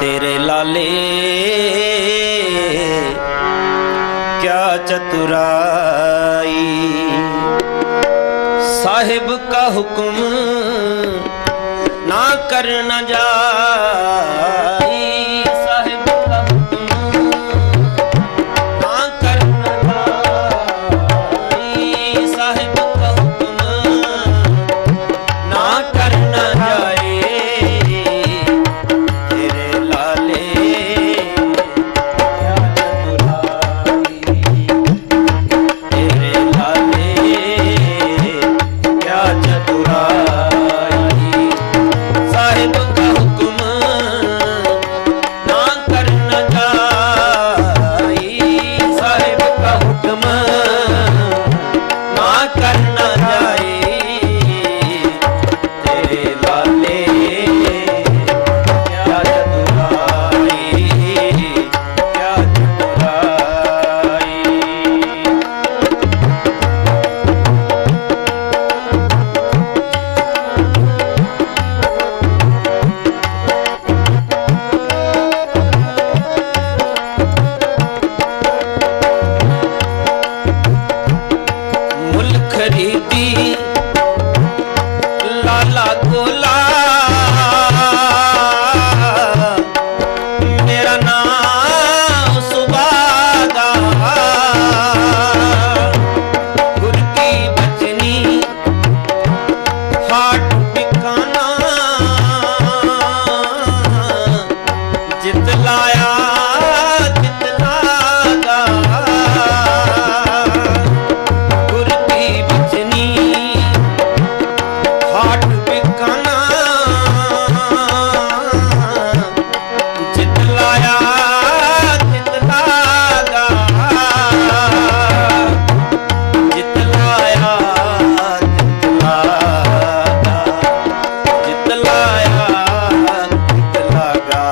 तेरे लाले क्या चतुराई, साहिब का हुक्म ना करना जाई, साहिब का हुक्म ना करना जाई, साहिब का हुक्म ना करना जाए। तेरे लाले क्या चतुराई, तेरे लाले क्या चतुराई, साहिब का हुक्म ना करना जाई, साहिब का हुक्म ना करना जाए। तेरे लाले क्या चतुराई, क्या चतुराई। मुल्क खरीदी लाला गोला, मेरा नाम सुबादा, गुर की बचनी हाट बिकाना, जितलाया जितलागा, गुर की बचनी हाट बिकाना, जितलाया जितलागा, जितलाया जितलागा, जितलाया जितलागा।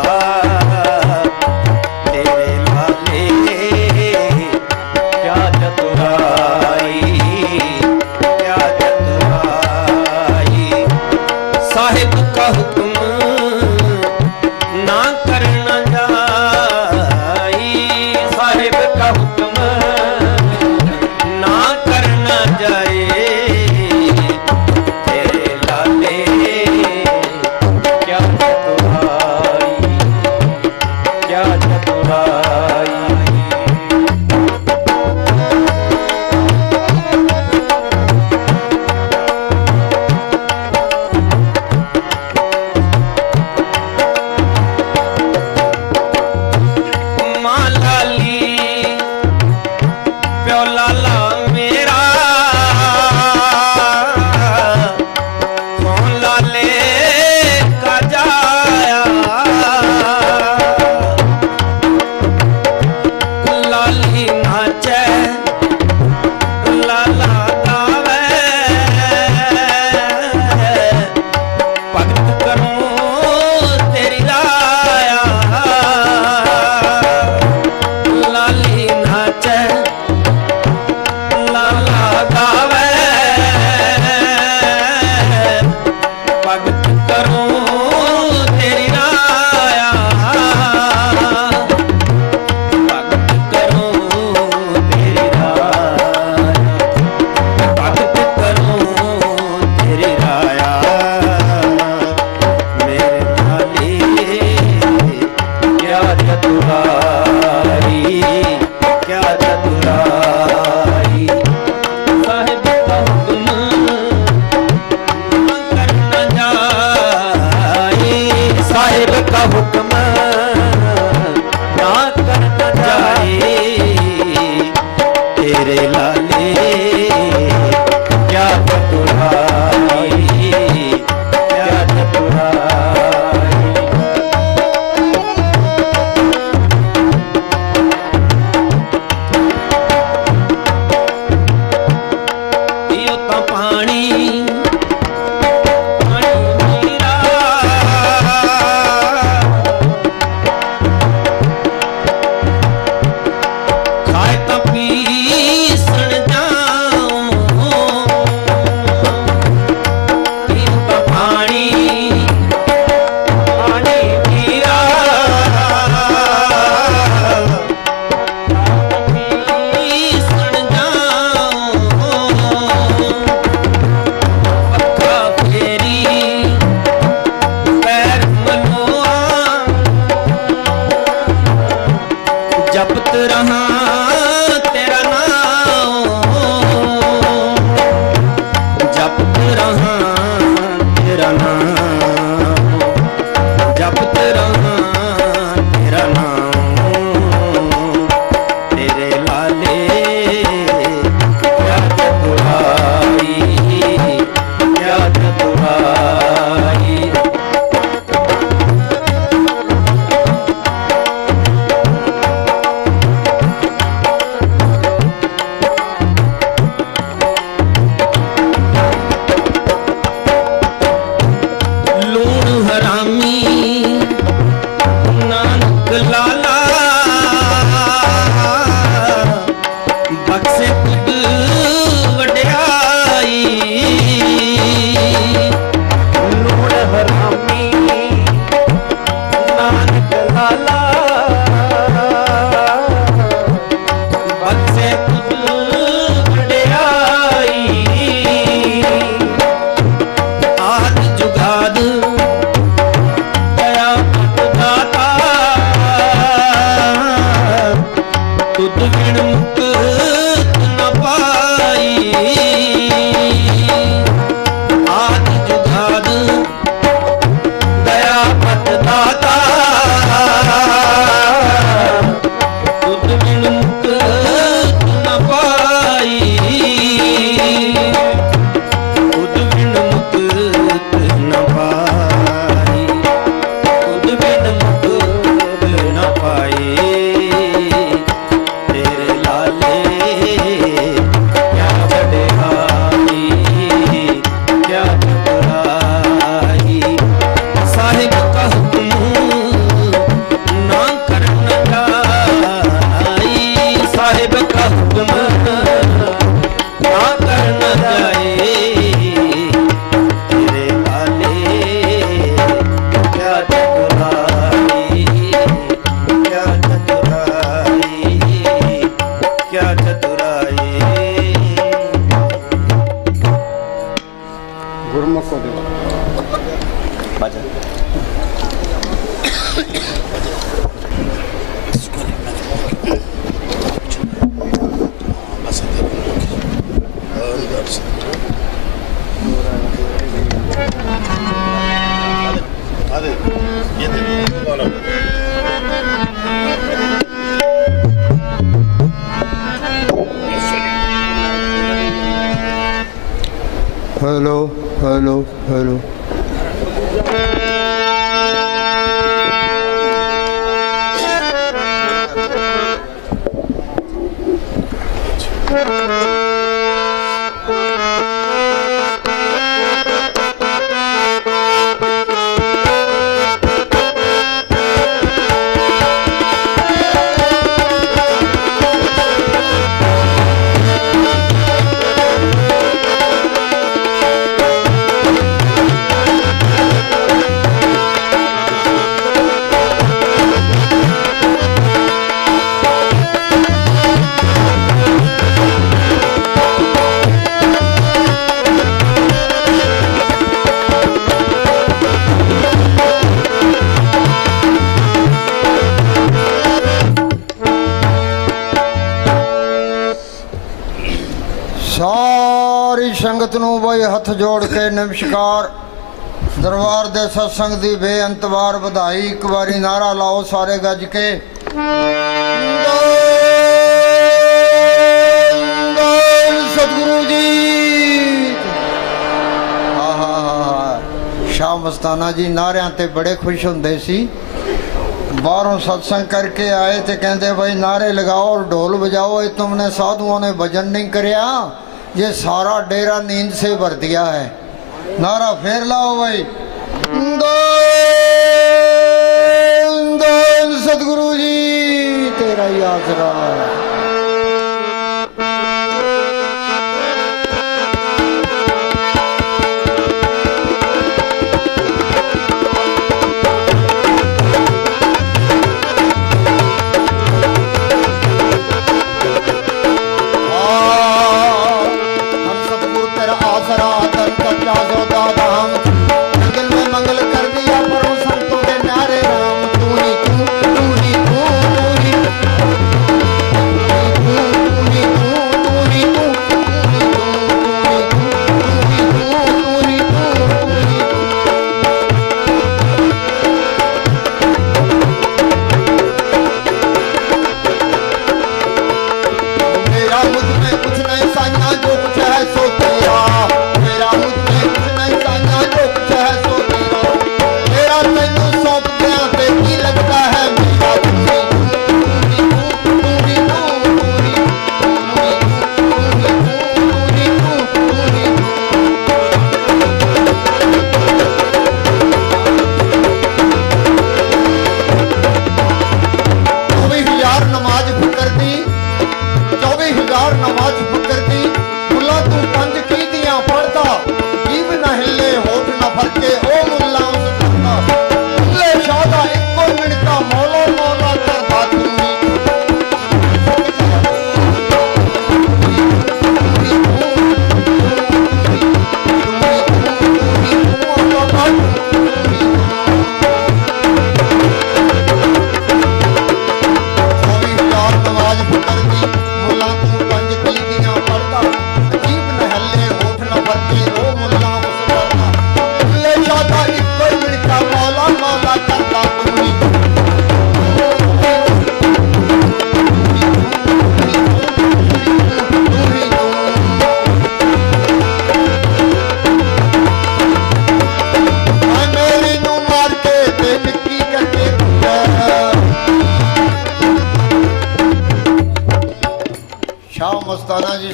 तेरे लाले क्या चतुराई, क्या चतुराई, साहिब का हुक्म ना करना जाई, साहिब का हुक्म ना करना जाए। तेरे लाले क्या चतुराई, क्या चतुराई। माँ लाली प्यो लाला मेरा, कौन लाले का जाया, लाली नाचे लाला गावे, भगत करूं तेरी राया, लाली नाचे लाला गावे, भगत करूं तेरी राया, भगत करूं तेरी राया, भगत करूं तेरी राया। मेरे लाले क्या चतुराई, क्या चतुराई, साहिब का हुक्म ना करना जाए, साहिब का हुक्म ना करना जाए। तेरे लाले क्या चतुराई, क्या चतुराई। पियो ता पानी पानी मीरा, हेलो हेलो हेलो। सारी संगत नूं बई हथ जोड़ के नमस्कार। दरबार दे सत्संग दी बेअंत वार बधाई। एक बारी नारा लाओ सारे गज के। सतगुरु जी। शाह मस्ताना जी नारियां ते बड़े खुश हुंदे सी। बाहरों सत्संग करके आए तो कहते भाई नारे लगाओ और ढोल बजाओ। ये तुमने साधुओं ने भजन नहीं करया, ये सारा डेरा नींद से भर दिया है। नारा फेर लाओ भाई। सतगुरु जी तेरा ही आसरा।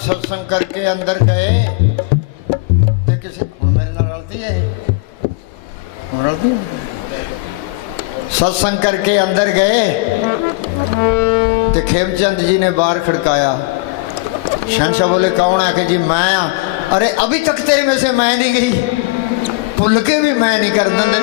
सत्संग करके अंदर गए ते किसी मेरे नाल रलती है सत्संग करके अंदर गए ते खेमचंद जी ने बाहर खड़काया। शहंशाह बोले कौन है? कि जी मैं आ। अरे अभी तक तेरे में से मैं नहीं गई, भुल के भी मैं नहीं कर देंगे।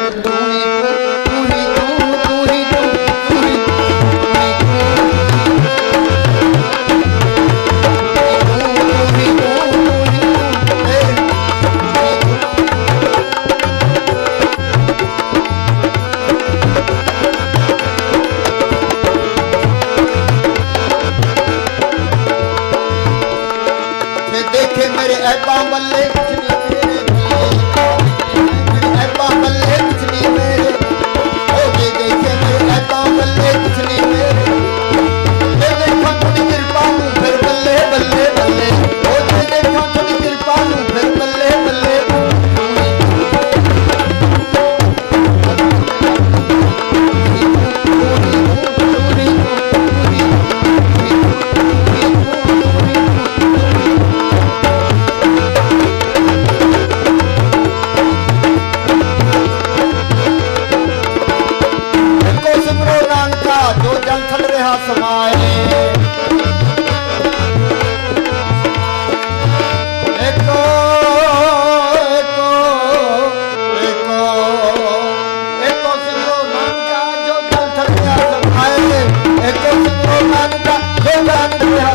सिमरो नानका जो जल थल रहा समाए एको एको एको एको सिमरो नानका जो जल थल रहा समाए एको सिमरो नानका जो जल थल रहा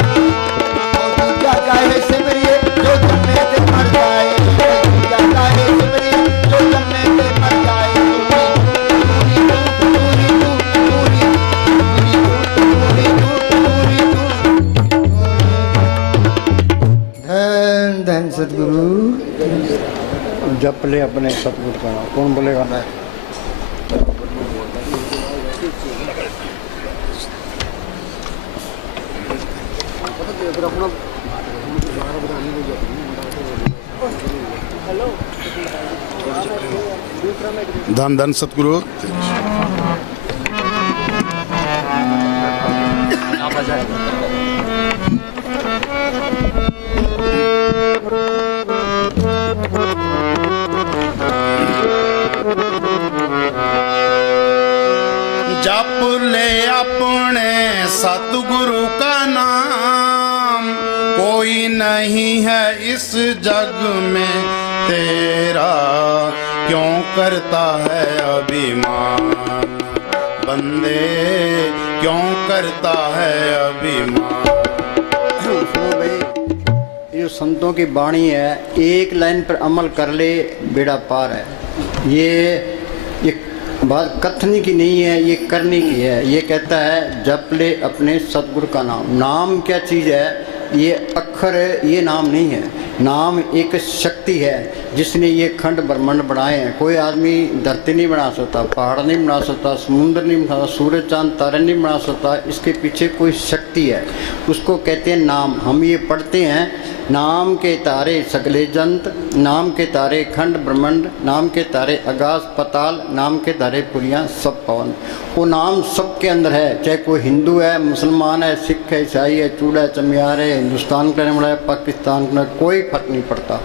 और दूजा गाए सिमरिए जो जन्मे ते मर जाए दूजा गाए सिमरिए जो जन्मे ते मर जाए धन धन सतगुरु जप ले अपने सतगुरु का नाम। कौन बोलेगा? मैं। धन धन सतगुरु। जप ले अपने सतगुरु का नाम, कोई नहीं है इस जग में तेरा, क्यों करता है अभिमान बंदे, क्यों करता है अभिमान। सुनो भाई, ये संतों की वाणी है, एक लाइन पर अमल कर ले बेड़ा पार है। ये बात कथनी की नहीं है, ये करने की है। ये कहता है जप ले अपने सतगुरु का नाम। नाम क्या चीज़ है? ये अक्षर है, ये नाम नहीं है। नाम एक शक्ति है जिसने ये खंड ब्रह्मांड बनाए हैं। कोई आदमी धरती नहीं बना सकता, पहाड़ नहीं बना सकता, समुद्र नहीं बना सकता, सूरज चांद तारे नहीं बना सकता। इसके पीछे कोई शक्ति है, उसको कहते हैं नाम। हम ये पढ़ते हैं, नाम के तारे सगले जंत, नाम के तारे खंड ब्रह्मांड, नाम के तारे आकाश पताल, नाम के तारे पुरियाँ सब पवन। वो नाम सबके अंदर है, चाहे कोई हिंदू है, मुसलमान है, सिख है, ईसाई है, चूड़ा चमियार है, हिंदुस्तान का रहने वाला है, पाकिस्तान का, कोई फर्क नहीं पड़ता।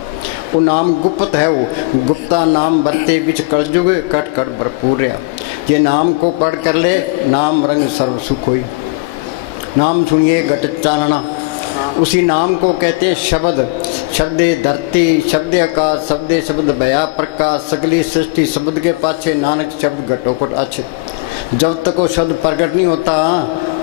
वो नाम गुप्त है, वो गुप्ता नाम बरते बिच कलयुग कट कट भरपूर रहा। ये नाम को पढ़ कर ले, नाम रंग सर्व सुख होई। नाम सुनिए घट चानना, उसी नाम को कहते हैं शब्द। शब्दे धरती, शब्दे आकाश, शब्दे शब्द भया प्रकाश, सगली सृष्टि शब्द के पाछे नानक शब्द घटोघट अच्छे। जब तक वो शब्द प्रकट नहीं होता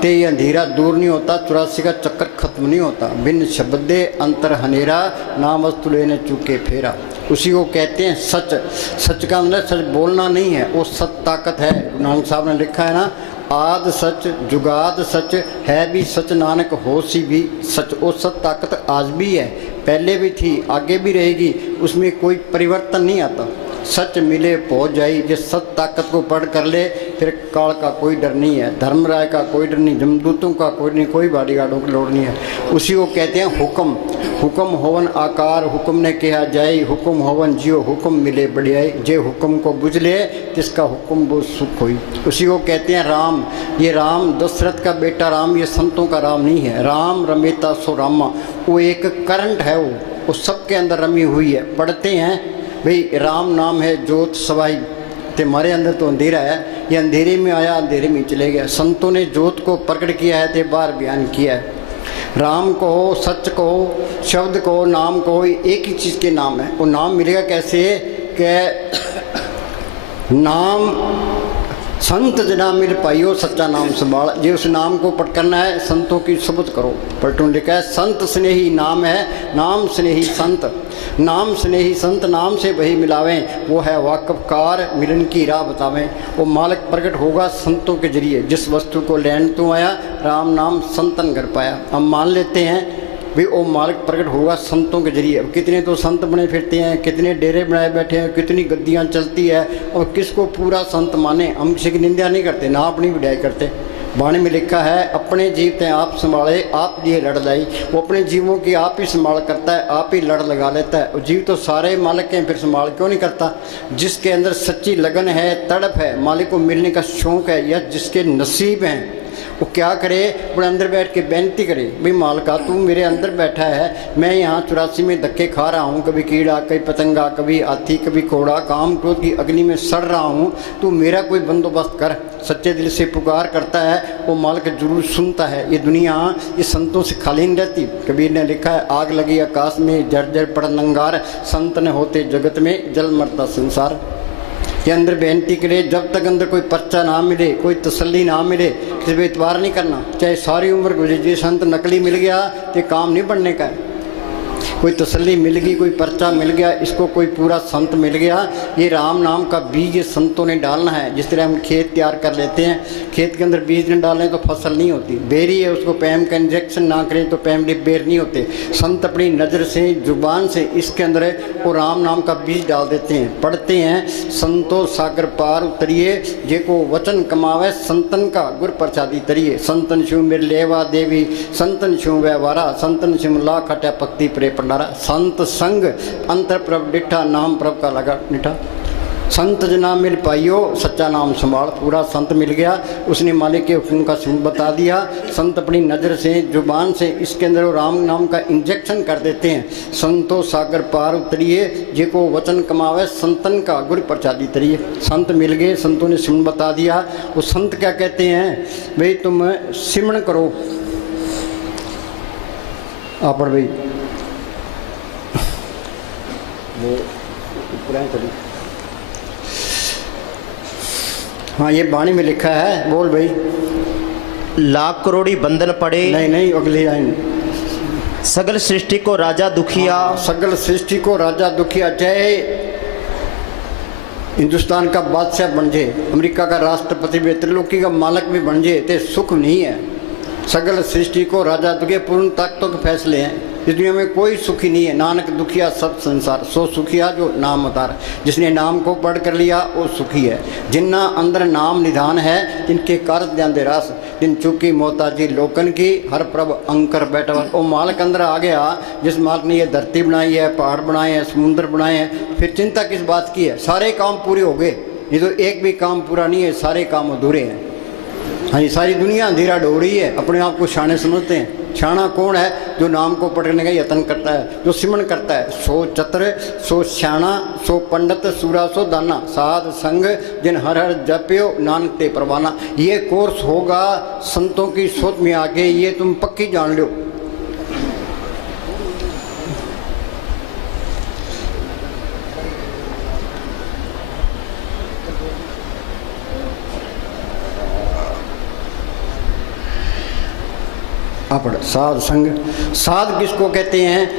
ते ये अंधेरा दूर नहीं होता, 84 का चक्कर खत्म नहीं होता। बिन शब्दे अंतर हनेरा, नाम वस्तु लेने चुके फेरा। उसी को कहते हैं सच। सच का मतलब सच बोलना नहीं है, वो सत ताकत है। नानक साहब ने लिखा है ना, आद सच जुगाद सच है भी सच, नानक होशी भी सच। वो सत ताकत आज भी है, पहले भी थी, आगे भी रहेगी, उसमें कोई परिवर्तन नहीं आता। सच मिले पहुँच जाई। जिस सत ताकत को पढ़ कर ले, फिर काल का कोई डर नहीं है, धर्मराय का कोई डर नहीं, जमदूतों का कोई नहीं, कोई बॉडीगार्डों की लोड़ नहीं है। उसी को कहते हैं हुक्म। हुक्म होवन आकार, हुक्म ने कहा जाए, हुक्म होवन जियो, हुक्म मिले बढ़ियाई। जे हुक्म को बुझ ले, जिसका हुक्म वो सुख हुई। उसी को कहते हैं राम। ये राम दशरथ का बेटा राम, ये संतों का राम नहीं है। राम रमेता सो रामा, वो एक करंट है, वो सबके अंदर रमी हुई है। पढ़ते हैं भाई, राम नाम है ज्योत सवाई, ते हमारे अंदर तो अंधेरा है, ये अंधेरे में आया अंधेरे में चले गया। संतों ने ज्योत को प्रकट किया है, ते बार बयान किया है। राम को, सच को, शब्द को, नाम को, एक ही चीज़ के नाम है। वो नाम मिलेगा कैसे? कि नाम संत जना मिल पाइयो सच्चा नाम संभाल। जो उस नाम को पढ़ करना है, संतों की शब्द करो। पलटून लिखा है, संत स्नेही नाम है, नाम स्नेही संत। नाम स्नेही संत, नाम से वही मिलावें, वो है वाकफकार, मिलन की राह बतावें। वो मालिक प्रकट होगा संतों के जरिए। जिस वस्तु को लेन तू आया, राम नाम संतन कर पाया। हम मान लेते हैं भी वो मालिक प्रकट होगा संतों के जरिए। अब कितने तो संत बने फिरते हैं, कितने डेरे बनाए बैठे हैं, कितनी गद्दियाँ चलती है, और किसको पूरा संत माने। हम किसी की निंदा नहीं करते, ना अपनी विदाई करते। वाणी में लिखा है, अपने जीव ते आप संभाले, आप लिए लड़ लाई। वो अपने जीवों की आप ही संभाल करता है, आप ही लड़ लगा लेता है। और जीव तो सारे मालिक हैं, फिर संभाल क्यों नहीं करता? जिसके अंदर सच्ची लगन है, तड़प है, मालिक को मिलने का शौक़ है, या जिसके नसीब हैं, वो क्या करे, अपने अंदर बैठ के बेनती करे, भाई मालका तू मेरे अंदर बैठा है, मैं यहाँ 84 में धक्के खा रहा हूँ, कभी कीड़ा कभी पतंगा कभी हाथी कभी घोड़ा, काम क्रोध की अग्नि में सड़ रहा हूँ, तू मेरा कोई बंदोबस्त कर। सच्चे दिल से पुकार करता है, वो मालिक जरूर सुनता है। ये दुनिया ये संतों से खाली नहीं रहती। कबीर ने लिखा है, आग लगी आकाश में जड़ जड़ पड़ नंगार, संत न होते जगत में जल मरता संसार। ये अंदर बेनती करे, जब तक अंदर कोई पर्चा ना मिले, कोई तसल्ली ना मिले, किसी पर इतबार नहीं करना। चाहे सारी उम्र गुजर जाए, संत नकली मिल गया तो काम नहीं बनने का है। कोई तसल्ली मिल गई, कोई पर्चा मिल गया, इसको कोई पूरा संत मिल गया, ये राम नाम का बीज संतों ने डालना है। जिस तरह हम खेत तैयार कर लेते हैं, खेत के अंदर बीज न डालें तो फसल नहीं होती। बेरी है, उसको पैम का इंजेक्शन ना करें तो पैम बेर नहीं होते। संत अपनी नज़र से जुबान से इसके अंदर वो राम नाम का बीज डाल देते हैं। पढ़ते हैं, संतो सागर पार उतरिए, जे को वचन कमावे संतन का गुर प्रसादी तरिए। संतन शिव मेरे लेवा देवी, संतन शिव व्यवहारा, संतन शिव ला खटा पक्ति प्रे पंडारा। संत संग अंतर प्रभ डिठा, नाम प्रभ का लगा निठा। संत जना मिल पाइयो, सच्चा नाम संभाल। पूरा संत मिल गया, उसने मालिक के हुक्म का सुन बता दिया। संत अपनी नज़र से जुबान से इसके अंदर राम नाम का इंजेक्शन कर देते हैं। संतो सागर पार उतरिए, जे को वचन कमावे संतन का गुर प्रसादी तरिए। संत मिल गए, संतों ने सुन बता दिया। वो संत क्या कहते हैं, भाई तुम सिमरण करो। आप भाई वो चली, हाँ ये बाणी में लिखा है, बोल भाई। लाख करोड़ी बंधन पड़े, नहीं अगली लाइन। सगल सृष्टि को राजा दुखिया, सगल सृष्टि को राजा दुखिया। चाहे हिंदुस्तान का बादशाह बन जाए, अमेरिका का राष्ट्रपति भी, त्रिलोकी का मालिक भी बन जाए, तो सुख नहीं है। सगल सृष्टि को राजा दुखिया, पूर्ण ताकतों के फैसले हैं। इस दुनिया में कोई सुखी नहीं है। नानक दुखिया सब संसार, सो सुखिया जो नाम उतार। जिसने नाम को पढ़ कर लिया वो सुखी है। जिन्ना अंदर नाम निधान है, जिनके कारत जान रास, जिन चुकी मोहताजी लोकन की, हर प्रभ अंकर बैठा। वो मालिक अंदर आ गया, जिस मालिक ने ये धरती बनाई है, पहाड़ बनाए हैं, समुद्र बनाए हैं, फिर चिंता किस बात की है। सारे काम पूरे हो गए, ये तो एक भी काम पूरा नहीं है, सारे काम अधूरे हैं। हाँ जी, सारी दुनिया अंधेरा ढो रही है, अपने आप को शाने समझते हैं। शाना कौन है, जो नाम को पढ़ने का यत्न करता है, जो सिमरण करता है। सो चतुर सो श्याणा, सो पंडित सूरा सो दाना, साध संग जिन हर हर जप्यो नानक ते परवाना। ये कोर्स होगा संतों की सोच में आगे, ये तुम पक्की जान लो। साध संग, साध किसको कहते हैं,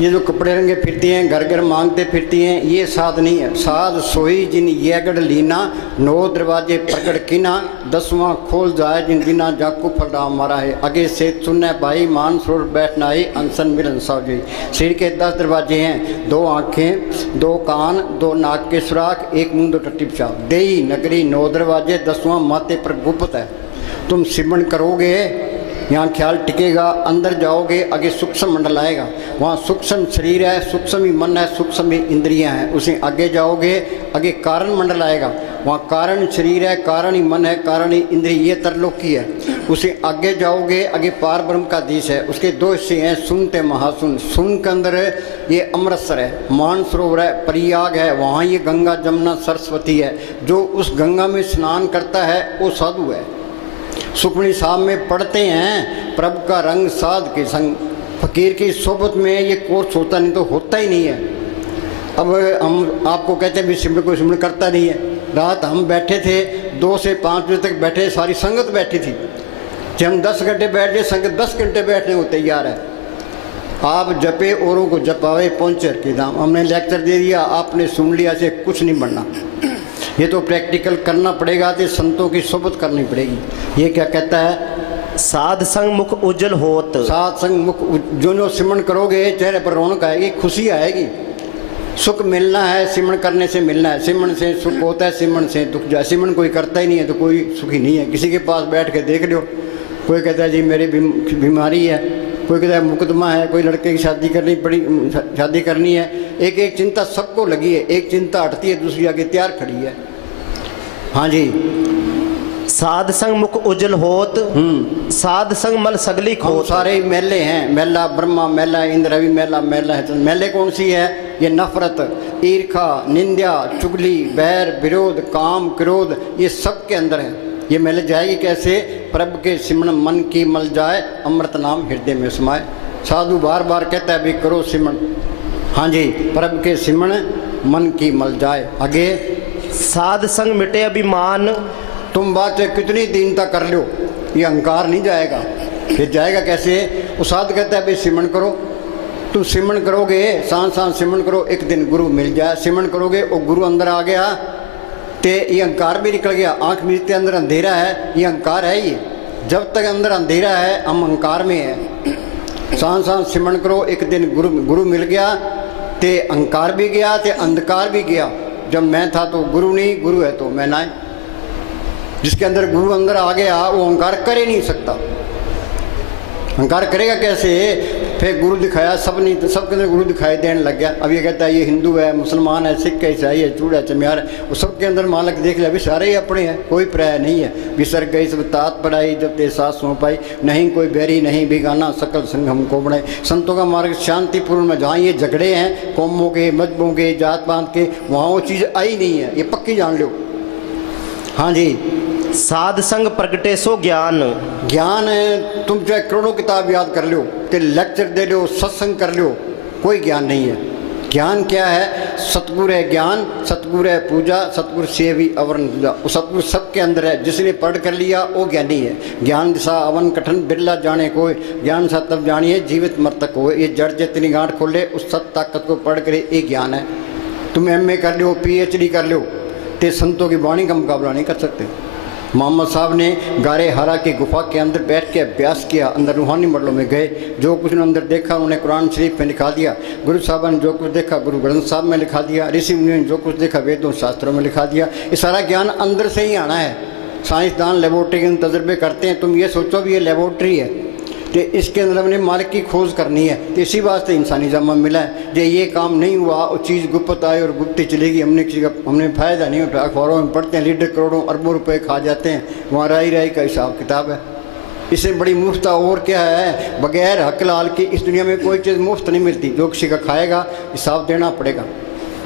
ये जो कपड़े रंगे फिरती हैं, घर घर मांगते फिरती हैं, ये साध नहीं है। साध सोई जिन ये गढ़ लीना, 9 दरवाजे प्रकट कीना, 10वां खोल जाए जिन बिना जाकू फलडा मारा है। आगे से सुनने भाई मान सुर बैठना ही, अनसन मिलन सावजी। सिर के 10 दरवाजे हैं, 2 आँखें 2 कान 2 नाक के सुराख, 1 मुंह 2 टट्टी पेशाब। देई नगरी 9 दरवाजे, 10वां माथे पर गुप्त है। तुम सिमरण करोगे, यहाँ ख्याल टिकेगा। अंदर जाओगे, आगे सूक्ष्म मंडल आएगा, वहाँ सूक्ष्म शरीर है, सूक्ष्म ही मन है, सूक्ष्म ही इंद्रियाँ हैं। उसे आगे जाओगे, आगे कारण मंडल आएगा, वहाँ कारण शरीर है, कारण ही मन है, कारण ही इंद्रिय, ये तरलोकी है। उसे आगे जाओगे, आगे पार ब्रह्म का देश है। उसके 2 हिस्से हैं, सुनते महासुन। सुन के अंदर ये अमृतसर है, मानसरोवर है, प्रयाग है, वहाँ ये गंगा जमुना सरस्वती है। जो उस गंगा में स्नान करता है वो साधु है। सुखमनी साहब में पढ़ते हैं, प्रभु का रंग साध के संग। फकीर की सोबत में ये कोर्स होता नहीं तो होता ही नहीं है। अब हम आपको कहते हैं भी सिमरन कोई सिमरन करता नहीं है। रात हम बैठे थे, 2 से 5 बजे तक बैठे, सारी संगत बैठी थी। जब हम 10 घंटे बैठ गए, संगत 10 घंटे बैठने को तैयार है। आप जपे औरों को जपावे पहुँचे के दाम। हमने लेक्चर दे दिया, आपने सुन लिया, से कुछ नहीं बनना। ये तो प्रैक्टिकल करना पड़ेगा, तो संतों की सोबत करनी पड़ेगी। ये क्या कहता है, साध संग मुख उज्जवल होत। साध संग मुख, जो सिमरण करोगे चेहरे पर रौनक आएगी, खुशी आएगी। सुख मिलना है, सिमरण करने से मिलना है। सिमरण से सुख होता है, सिमरण से दुख जाए। सिमरण कोई करता ही नहीं है तो कोई सुखी नहीं है। किसी के पास बैठ के देख लो, कोई कहता है जी मेरी बीमारी है, कोई कहता है मुकदमा है, कोई लड़के की शादी करनी है। एक एक चिंता सबको लगी है, एक चिंता हटती है, दूसरी आगे तैयार खड़ी है। हाँ जी, साध संग मुख उज्जल होत, साध संग मल सगली हम खोत। सारे ही मेले हैं, मेला ब्रह्मा मेला, इंद्र भी मेला मेला है। तो मेले कौन सी है? ये नफरत, ईर्खा, निंदा, चुगली, बैर, विरोध, काम, क्रोध, ये सब के अंदर है। ये मेले जाएगी कैसे? प्रभु के सिमरण मन की मल जाए, अमृत नाम हृदय में समाए। साधु बार बार कहता है भी करो सिमरण। हाँ जी, प्रभु के सिमरण मन की मल जाए। आगे, साध संग मिटे अभिमान, तुम बात कितनी दीनता कर लो, ये अहंकार नहीं जाएगा। फिर जाएगा कैसे? वो साध कहता है भाई सिमरण करो। तुम सिमरण करोगे, सांस सांस सिमरण करो, एक दिन गुरु मिल जाए। सिमरण करोगे, वो गुरु अंदर आ गया, ते ये अहंकार भी निकल गया। आंख मीचते अंदर अंधेरा है, ये अहंकार है। ये जब तक अंदर अंधेरा है हम अहंकार में है। सांस सांस सिमरण करो, एक दिन गुरु मिल गया, ते अहंकार भी गया, ते अंधकार भी गया। जब मैं था तो गुरु नहीं, गुरु है तो मैं ना। जिसके अंदर गुरु अंदर आ गया वो अहंकार कर ही नहीं सकता। अहंकार करेगा कैसे? फिर गुरु दिखाया, सब नहीं तो सबके अंदर गुरु दिखाई देने लग गया। अब ये कहता है ये हिंदू है, मुसलमान है, सिख है, ईसाई है, चूड़ा चमियार है, वो सबके अंदर मालक देख लिया, अभी सारे ही अपने हैं, कोई पर्याय नहीं है। विसर गई सब तात पढ़ाई, जब ते साथ सो पाई, नहीं कोई बैरी नहीं बेगाना, सकल संग हमको बनाए। संतों का मार्ग शांतिपूर्ण में, जहाँ ये झगड़े हैं कौमों के, मजहबों के, जात पात के, वहाँ वो चीज़ आई नहीं है, ये पक्की जान लो। हाँ जी, साध संग प्रगटे सो ज्ञान, ज्ञान है। तुम चाहे करोड़ों किताब याद कर लो, ते लेक्चर दे लो, सत्संग कर लो, कोई ज्ञान नहीं है। ज्ञान क्या है? सतगुरु है ज्ञान, सतगुरु है पूजा, सतगुरु से भी अवरण पूजा। वो सतगुरु सबके अंदर है, जिसने पढ़ कर लिया वो ज्ञानी है। ज्ञान दिशा अवन कठन बिरला जाने कोई, ज्ञान सा तब जानिए जीवित मर्तक हो। ये जड़ जितनी गांठ खोले उस सत ताकत को पढ़ करे, ये ज्ञान है। तुम MA कर लो, PhD कर लो, ते संतों की वाणी का मुकाबला नहीं कर सकते। मोहम्मद साहब ने गारे हरा की गुफा के अंदर बैठ के अभ्यास किया, अंदर रूहानी मरलों में गए, जो कुछ उन्होंने अंदर देखा उन्होंने कुरान शरीफ में लिखा दिया। गुरु साहब ने जो कुछ देखा गुरु ग्रंथ साहब में लिखा दिया। ऋषि मुनि ने जो कुछ देखा वेदों शास्त्रों में लिखा दिया। ये सारा ज्ञान अंदर से ही आना है। साइंसदान लेबोरेटरी के तजर्बे करते हैं, तुम ये सोचो भी ये लेबोरेटरी है, तो इसके अंदर हमने मालिक की खोज करनी है। तो इसी वास्ते इंसानी जमा मिला है। जो ये काम नहीं हुआ वो चीज़ गुप्त आए और गुप्त चलेगी, हमने फ़ायदा नहीं उठाया। अखबारों में पढ़ते हैं लीडर करोड़ों अरबों रुपए खा जाते हैं, वहाँ राई का हिसाब किताब है। इससे बड़ी मुफ्ता और क्या है? बगैर हक लाल की इस दुनिया में कोई चीज़ मुफ्त नहीं मिलती। जो किसी का खाएगा हिसाब देना पड़ेगा।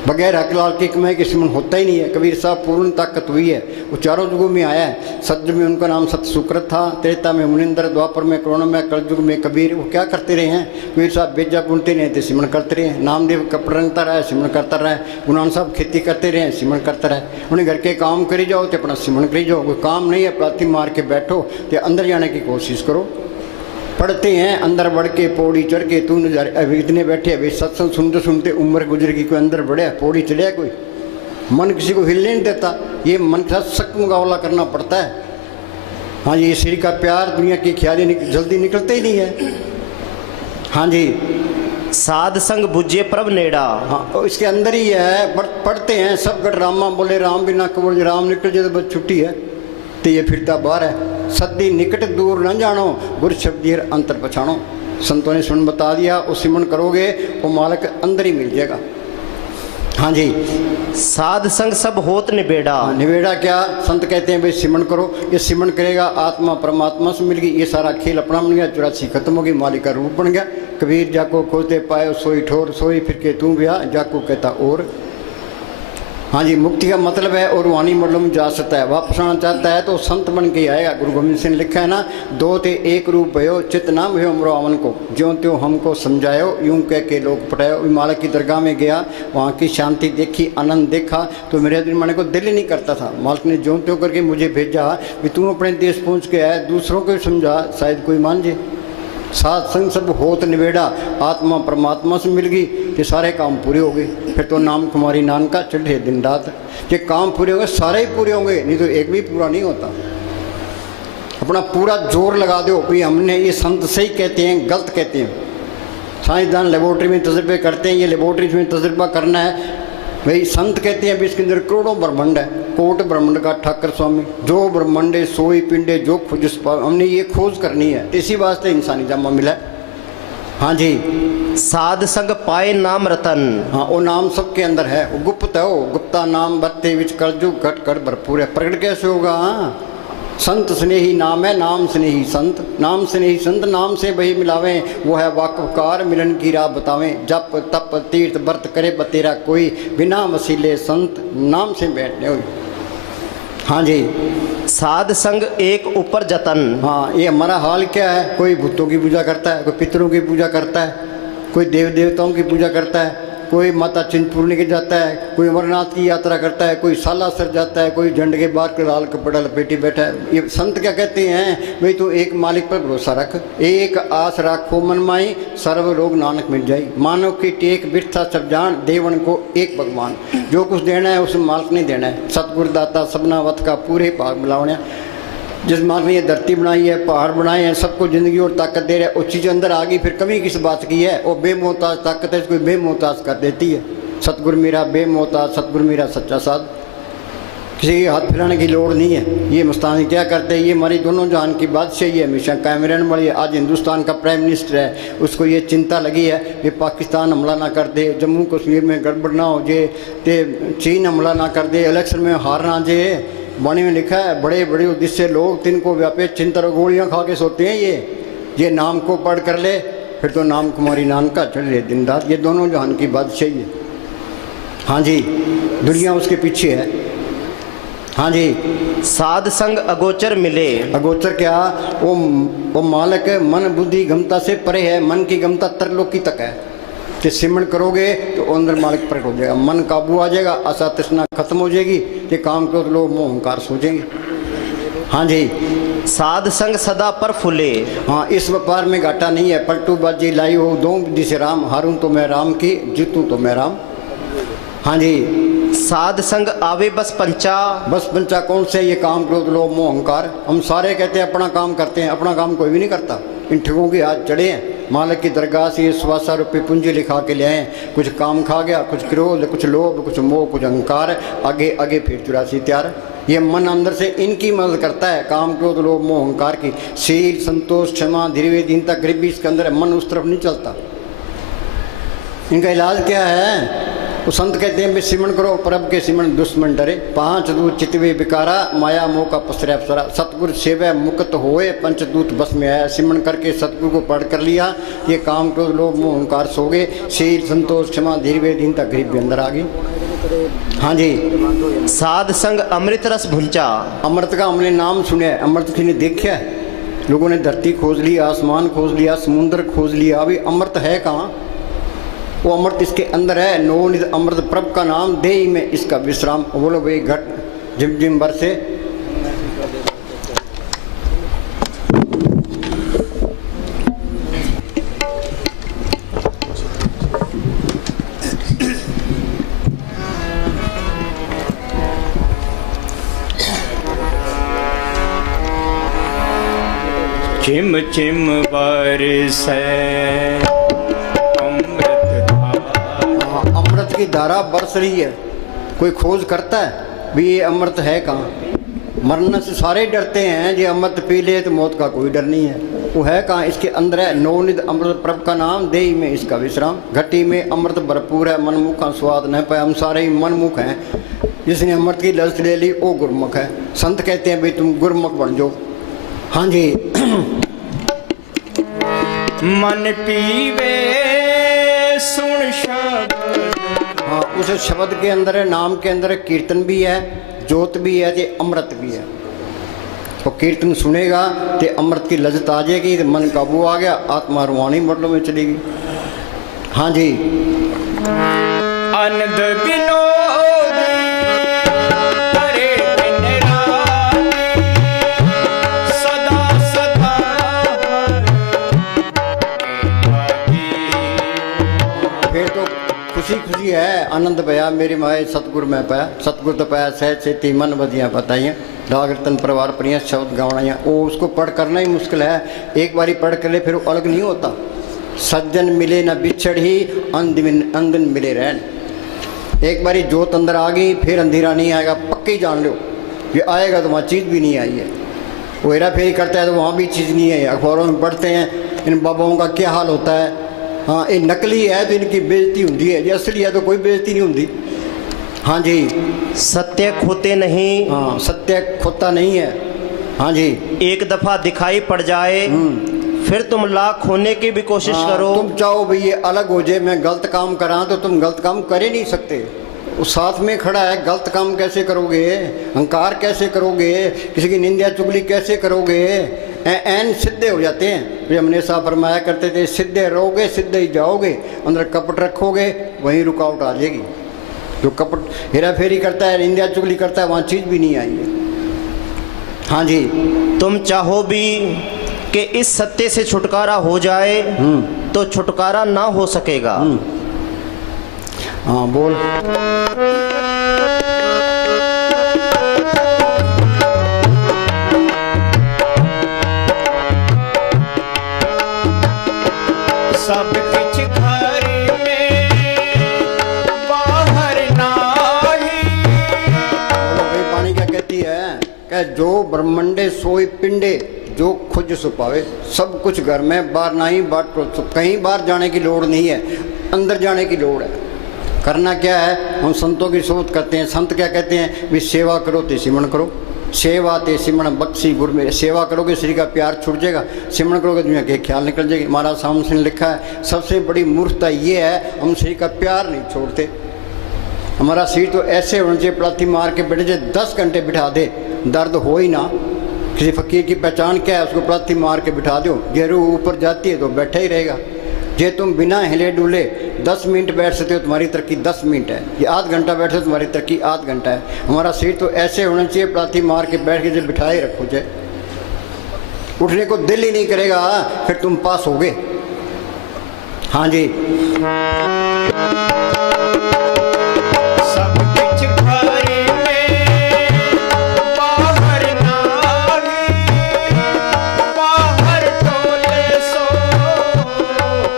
बगैर हक लाल की कमाई के सिमन होता ही नहीं है। कबीर साहब पूर्ण ताकत हुई है, वो चारों युगों में आया है। सतयुग में उनका नाम सत सुकृत था, त्रेता में मुनिंदर, द्वापर में करुण में, कलयुग में कबीर। वो क्या करते रहे हैं? कबीर साहब बेजा बुनते रहे थे, सिमन करते रहे। नामदेव कपड़ रंगता रहा, सिमन करता रहा। गुरु नानक साहब खेती करते रहे, सिमन करता रहे। उन्हें घर के काम करी जाओ तो अपना सिमन करी जाओ। कोई काम नहीं है प्रार्थी मार के बैठो, तो अंदर जाने की कोशिश करो। पढ़ते हैं अंदर बढ़ के पौड़ी चढ़ के, तू नजारे अभी इतने बैठे अभी सत्संग सुनते सुनते उम्र गुजरेगी, कोई अंदर बढ़े पौड़ी चढ़े, कोई मन किसी को हिलने नहीं देता। ये मन के साथ सख्त मुकाबला करना पड़ता है। हाँ जी, श्री का प्यार दुनिया की ख्याली जल्दी निकलते ही नहीं है। हाँ जी, साध संग बुझे प्रभ नेड़ा। हाँ, इसके अंदर ही है। पढ़ते हैं सब गट रामा बोले राम बिना कबूल, राम निकल जाए तो बस छुट्टी है, तो ये फिरता बाहर है। सदी निकट दूर न जानो, गुरु शब्द अंतर पछाणो। संतों ने सुन बता दिया, वो सिमरण करोगे वो मालिक अंदर ही मिल जाएगा। हाँ जी, साध संग सब होत निबेड़ा। निबेड़ा क्या? संत कहते हैं भाई सिमरण करो, ये सिमरण करेगा आत्मा परमात्मा से मिल गई। ये सारा खेल अपना बन गया, 84 खत्म हो गई, मालिक का रूप बन गया। कबीर जाको खोते पाए सोई ठोर, सोई फिर के तू ब्याह, जाको कहता और। हाँ जी, मुक्ति का मतलब है और वाणी मतलब में जा सकता है। वापस आना चाहता है तो संत बन के आएगा। गुरु गोविंद सिंह ने लिखा है ना, दो ते एक रूप भयो, चित ना भयो अमरो अवन को, ज्यों त्यों हमको समझायो, यूं कह के लोग पटायो। मालिक की दरगाह में गया, वहाँ की शांति देखी, आनंद देखा, तो मेरे दिन माने को दिल ही नहीं करता था। मालिक ने ज्यों त्यों करके मुझे भेजा कि तू अपने देश पहुँच के आया, दूसरों को समझा, शायद कोई मान जाए। साथ संग सब होत निबेड़ा, आत्मा परमात्मा से मिल गई, ये सारे काम पूरे हो गए। फिर तो नाम कुमारी नान का चढ़े दिन रात। ये काम पूरे होंगे, सारे ही पूरे होंगे, नहीं तो एक भी पूरा नहीं होता। अपना पूरा जोर लगा दो भाई हमने ये संत सही कहते हैं गलत कहते हैं। साइंसदान लेबोरेटरी में तजर्बे करते हैं, ये लेबोरेटरी में तजर्बा करना है भाई। संत कहते हैं भी इसके अंदर करोड़ों ब्रह्मांड है, कोट ब्रह्मांड का ठाकर स्वामी, जो ब्रह्मांडे सोई पिंडे जो खोज, हमने ये खोज करनी है। इसी वास्ते इंसानी जन्म मिला है। हाँ जी, साध संग पाए नाम रतन। हाँ, वो नाम सबके अंदर है, वो गुप्त है। वो गुप्ता नाम बत्ते विच कलजु घट कर भरपूर है। प्रकट कैसे होगा? संत स्नेही नाम है, नाम स्नेही संत, नाम स्नेही संत, नाम से वही मिलावें, वो है वाकफकार, मिलन की राह बतावें। जप तप तीर्थ व्रत करे बतेरा कोई, बिना वसीले संत नाम से बैठने हुई। हाँ जी, साध संग एक ऊपर जतन। हाँ, ये हमारा हाल क्या है, कोई भूतों की पूजा करता है, कोई पितरों की पूजा करता है, कोई देव देवताओं की पूजा करता है, कोई माता चिंतपूर्णी के जाता है, कोई अमरनाथ की यात्रा करता है, कोई सालासर जाता है, कोई झंड के बाहर के लाल कपड़ा लपेटी बैठा है। ये संत क्या कहते हैं, भाई तू एक मालिक पर भरोसा रख, एक आस राखो मन माई, सर्व रोग नानक मिल जाई। मानव की टेक बिरथा सब जान, देवन को एक भगवान। जो कुछ देना है उसे मालिक नहीं देना है। सतगुरु दाता सबना वत का पूरे भाग मिलावना। जिस मालिक ने ये धरती बनाई है, पहाड़ बनाए हैं, सबको जिंदगी और ताकत दे रहा है, वो चीज़ अंदर आ गई, फिर कमी किस बात की है। वो बेमोहताज ताकत है, इसको बेमोहताज कर देती है। सतगुरु मेरा बेमोहताज, सतगुरु मेरा सच्चा साध, किसी के हाथ फिराने की लोड़ नहीं है। ये मस्तानी क्या करते हैं, ये हमारी दोनों जहान की बादशाही है, हमेशा कायम रहने वाली है। आज हिंदुस्तान का प्राइम मिनिस्टर है, उसको ये चिंता लगी है कि पाकिस्तान हमला ना कर दे, जम्मू कश्मीर में गड़बड़ ना हो जे, चीन हमला ना कर दे, इलेक्शन में हार ना जाए। वाणी में लिखा है, बड़े बड़े उद्देश्य लोग तिनको व्यापे चिंता और गोलियाँ खा के सोते हैं। ये नाम को पढ़ कर ले, फिर तो नाम कुमारी नाम का चढ़ रहे दिन रात। ये दोनों जहान की बादशाही है। हाँ जी, दुनिया उसके पीछे है। हाँ जी, साध संग अगोचर मिले। अगोचर क्या, वो मालक मन बुद्धि गमता से परे है। मन की गमता तरलोकी तक है। तो सिमरण करोगे तो अंदर मालिक प्रकट हो जाएगा, मन काबू आ जाएगा, आशा तृष्णा खत्म हो जाएगी, ये काम करो तो लोग मोह अहंकार सोचेंगे। हाँ जी, साध संग सदा पर फूले। हाँ, इस व्यापार में घाटा नहीं है। पलटू बाजी लाई हो दो जिसे राम, हारूं तो मैं राम की, जीतूं तो मैं राम। हाँ जी, साध संग आवे बस पंचा। बस पंचा कौन से, ये काम करो तो लोग मोह अहंकार। हम सारे कहते हैं अपना काम करते हैं, अपना काम कोई भी नहीं करता। इन ठगों के हाथ चढ़े हैं। मालिक की दरगाह से 125 रुपये पूंजी लिखा के ले आए, कुछ काम खा गया, कुछ क्रोध, कुछ लोभ, कुछ मोह, कुछ अहंकार, आगे आगे फिर 84 तैयार। ये मन अंदर से इनकी मदद करता है, काम क्रोध लोभ मोह अहंकार की। शील संतोष क्षमा धीरे दीनता गरीबी इसके अंदर है, मन उस तरफ नहीं चलता। इनका इलाज क्या है, वो संत कहते हैं, सिमरण करो परब के सिमरण दुश्मन डरे। 5 दूत चितवे बिकारा, माया मोह का पसरे अप्सरा। सतगुरु सेवै मुक्त होए, पंचदूत बस में आया। सिमरण करके सतगुरु को पढ़ कर लिया, ये काम क्रोध लोभ मोह अहंकार सो गए। शील संतोष क्षमा धीरे दीनता गरीब भी अंदर आ गई। हाँ जी, साध संग अमृत रस भुंचा। अमृत का हमने नाम सुना है, अमृत किसी ने देखा है? लोगों ने धरती खोज लिया, आसमान खोज लिया, समुद्र खोज लिया, अभी अमृत है कहाँ? वो अमृत इसके अंदर है। नवनिध अमृत प्रभ का नाम, देही में इसका विश्राम। बोलो भाई, घट जिम जिम बरसे। चिम चिम बरसे अमृत की धारा बरस रही है। कोई खोज करता है भी ये अमृत है कहाँ? मरने से सारे डरते हैं, जो अमृत पी ले तो मौत का कोई डर नहीं है। वो है कहाँ? इसके अंदर है। नवनिध अमृत प्रभ का नाम, देही में इसका विश्राम। घटी में अमृत भरपूर है, मनमुख का स्वाद न पाए। हम सारे ही मनमुख हैं। जिसने अमृत की लज्जत ले ली वो गुरमुख है। संत कहते हैं भाई तुम गुरमुख बन जाओ। हाँ जी, मन पीवे सुन शब्द। हाँ, उस शब्द के अंदर है, नाम के अंदर है, कीर्तन भी है, जोत भी है, ते अमृत भी है। तो कीर्तन सुनेगा ते अमृत की लज्जत आ जाएगी, तो मन काबू आ गया, आत्मा रुहानी मरलों में चलेगी। हाँ जी, अनंद विनोद करे दिन रात, सदा सदा फिर तो खुशी खुशी है, आनंद पाया मेरी माए सतगुरु में पाया। सतगुरु तो पाया सहज सेती मन बदियाँ बताइयाँ, राग रतन परिवार परियाँ शब्द गावनाइयाँ। वो उसको पढ़ करना ही मुश्किल है। एक बारी पढ़ कर ले फिर वो अलग नहीं होता। सज्जन मिले न बिछड़ ही, अंधन मिले रहन। एक बारी जोत अंदर आ गई फिर अंधेरा नहीं आएगा, पक्की जान लो। ये आएगा तो वहाँ चीज़ भी नहीं आई है। वो हेरा फेरी करता है तो वहाँ भी चीज़ नहीं है। अखबारों में पढ़ते हैं इन बाबाओं का क्या हाल होता है। हाँ, ये नकली है तो इनकी बेइज्जती होती है, ये असली है तो कोई बेइज्जती नहीं होती। हाँ जी, सत्य खोते नहीं। हाँ, सत्य खोता नहीं है। हाँ जी। एक दफा दिखाई पड़ जाए फिर तुम लाख होने की भी कोशिश करो। तुम चाहो भाई ये अलग हो जाए, मैं गलत काम करा, तो तुम गलत काम कर ही नहीं सकते। वो साथ में खड़ा है, गलत काम कैसे करोगे, अहंकार कैसे करोगे, किसी की निंदा चुगली कैसे करोगे। एन सीधे हो जाते हैं। फिर हमने साहब फरमाया करते थे, सीधे रहोगे सीधे ही जाओगे, अंदर कपट रखोगे वहीं रुकावट आ जाएगी। जो कपट हेरा फेरी करता है, निंदा चुगली करता है, वहाँ चीज़ भी नहीं आई है। हाँ जी। तुम चाहो भी कि इस सत्य से छुटकारा हो जाए तो छुटकारा ना हो सकेगा। हाँ बोल। सब किछ घर में बाहर नाही। भाई पानी क्या कहती है, कह जो ब्रह्मंडे सोई पिंडे जो खुद सुपावे। सब कुछ घर में, बाहर नहीं, बाहर कहीं बाहर जाने की लोड़ नहीं है, अंदर जाने की लोड़ है। करना क्या है, हम संतों की सोच करते हैं। संत क्या कहते हैं, भी सेवा करो ते सिमरण करो। सेवा ते सिमरण बख्शी गुर में। सेवा करोगे श्री का प्यार छूट जाएगा, सिमरण करोगे दुनिया के ख्याल निकल जाएगी। महाराज सामने लिखा है, सबसे बड़ी मूर्खता ये है हम श्री का प्यार नहीं छोड़ते। हमारा शरीर तो ऐसे होना चाहिए, प्लाथी मार के बैठे जाए 10 घंटे बिठा दे, दर्द हो ही ना। किसी फकीर की पहचान क्या है, उसको प्लाथी मार के बिठा दो, ये रूह ऊपर जाती है तो बैठा ही रहेगा। जे तुम बिना हिले डुले 10 मिनट बैठ सकते हो, तुम्हारी तरक्की 10 मिनट है। ये आध घंटा बैठे हो, तुम्हारी तरक्की आध घंटा है। हमारा शरीर तो ऐसे होना चाहिए, प्लाथी मार के बैठ के जब बिठाए रखो जाए, उठने को दिल ही नहीं करेगा, फिर तुम पास होगे। हाँ जी। सब किछ घर में बाहर नाही। बाहर टोले सो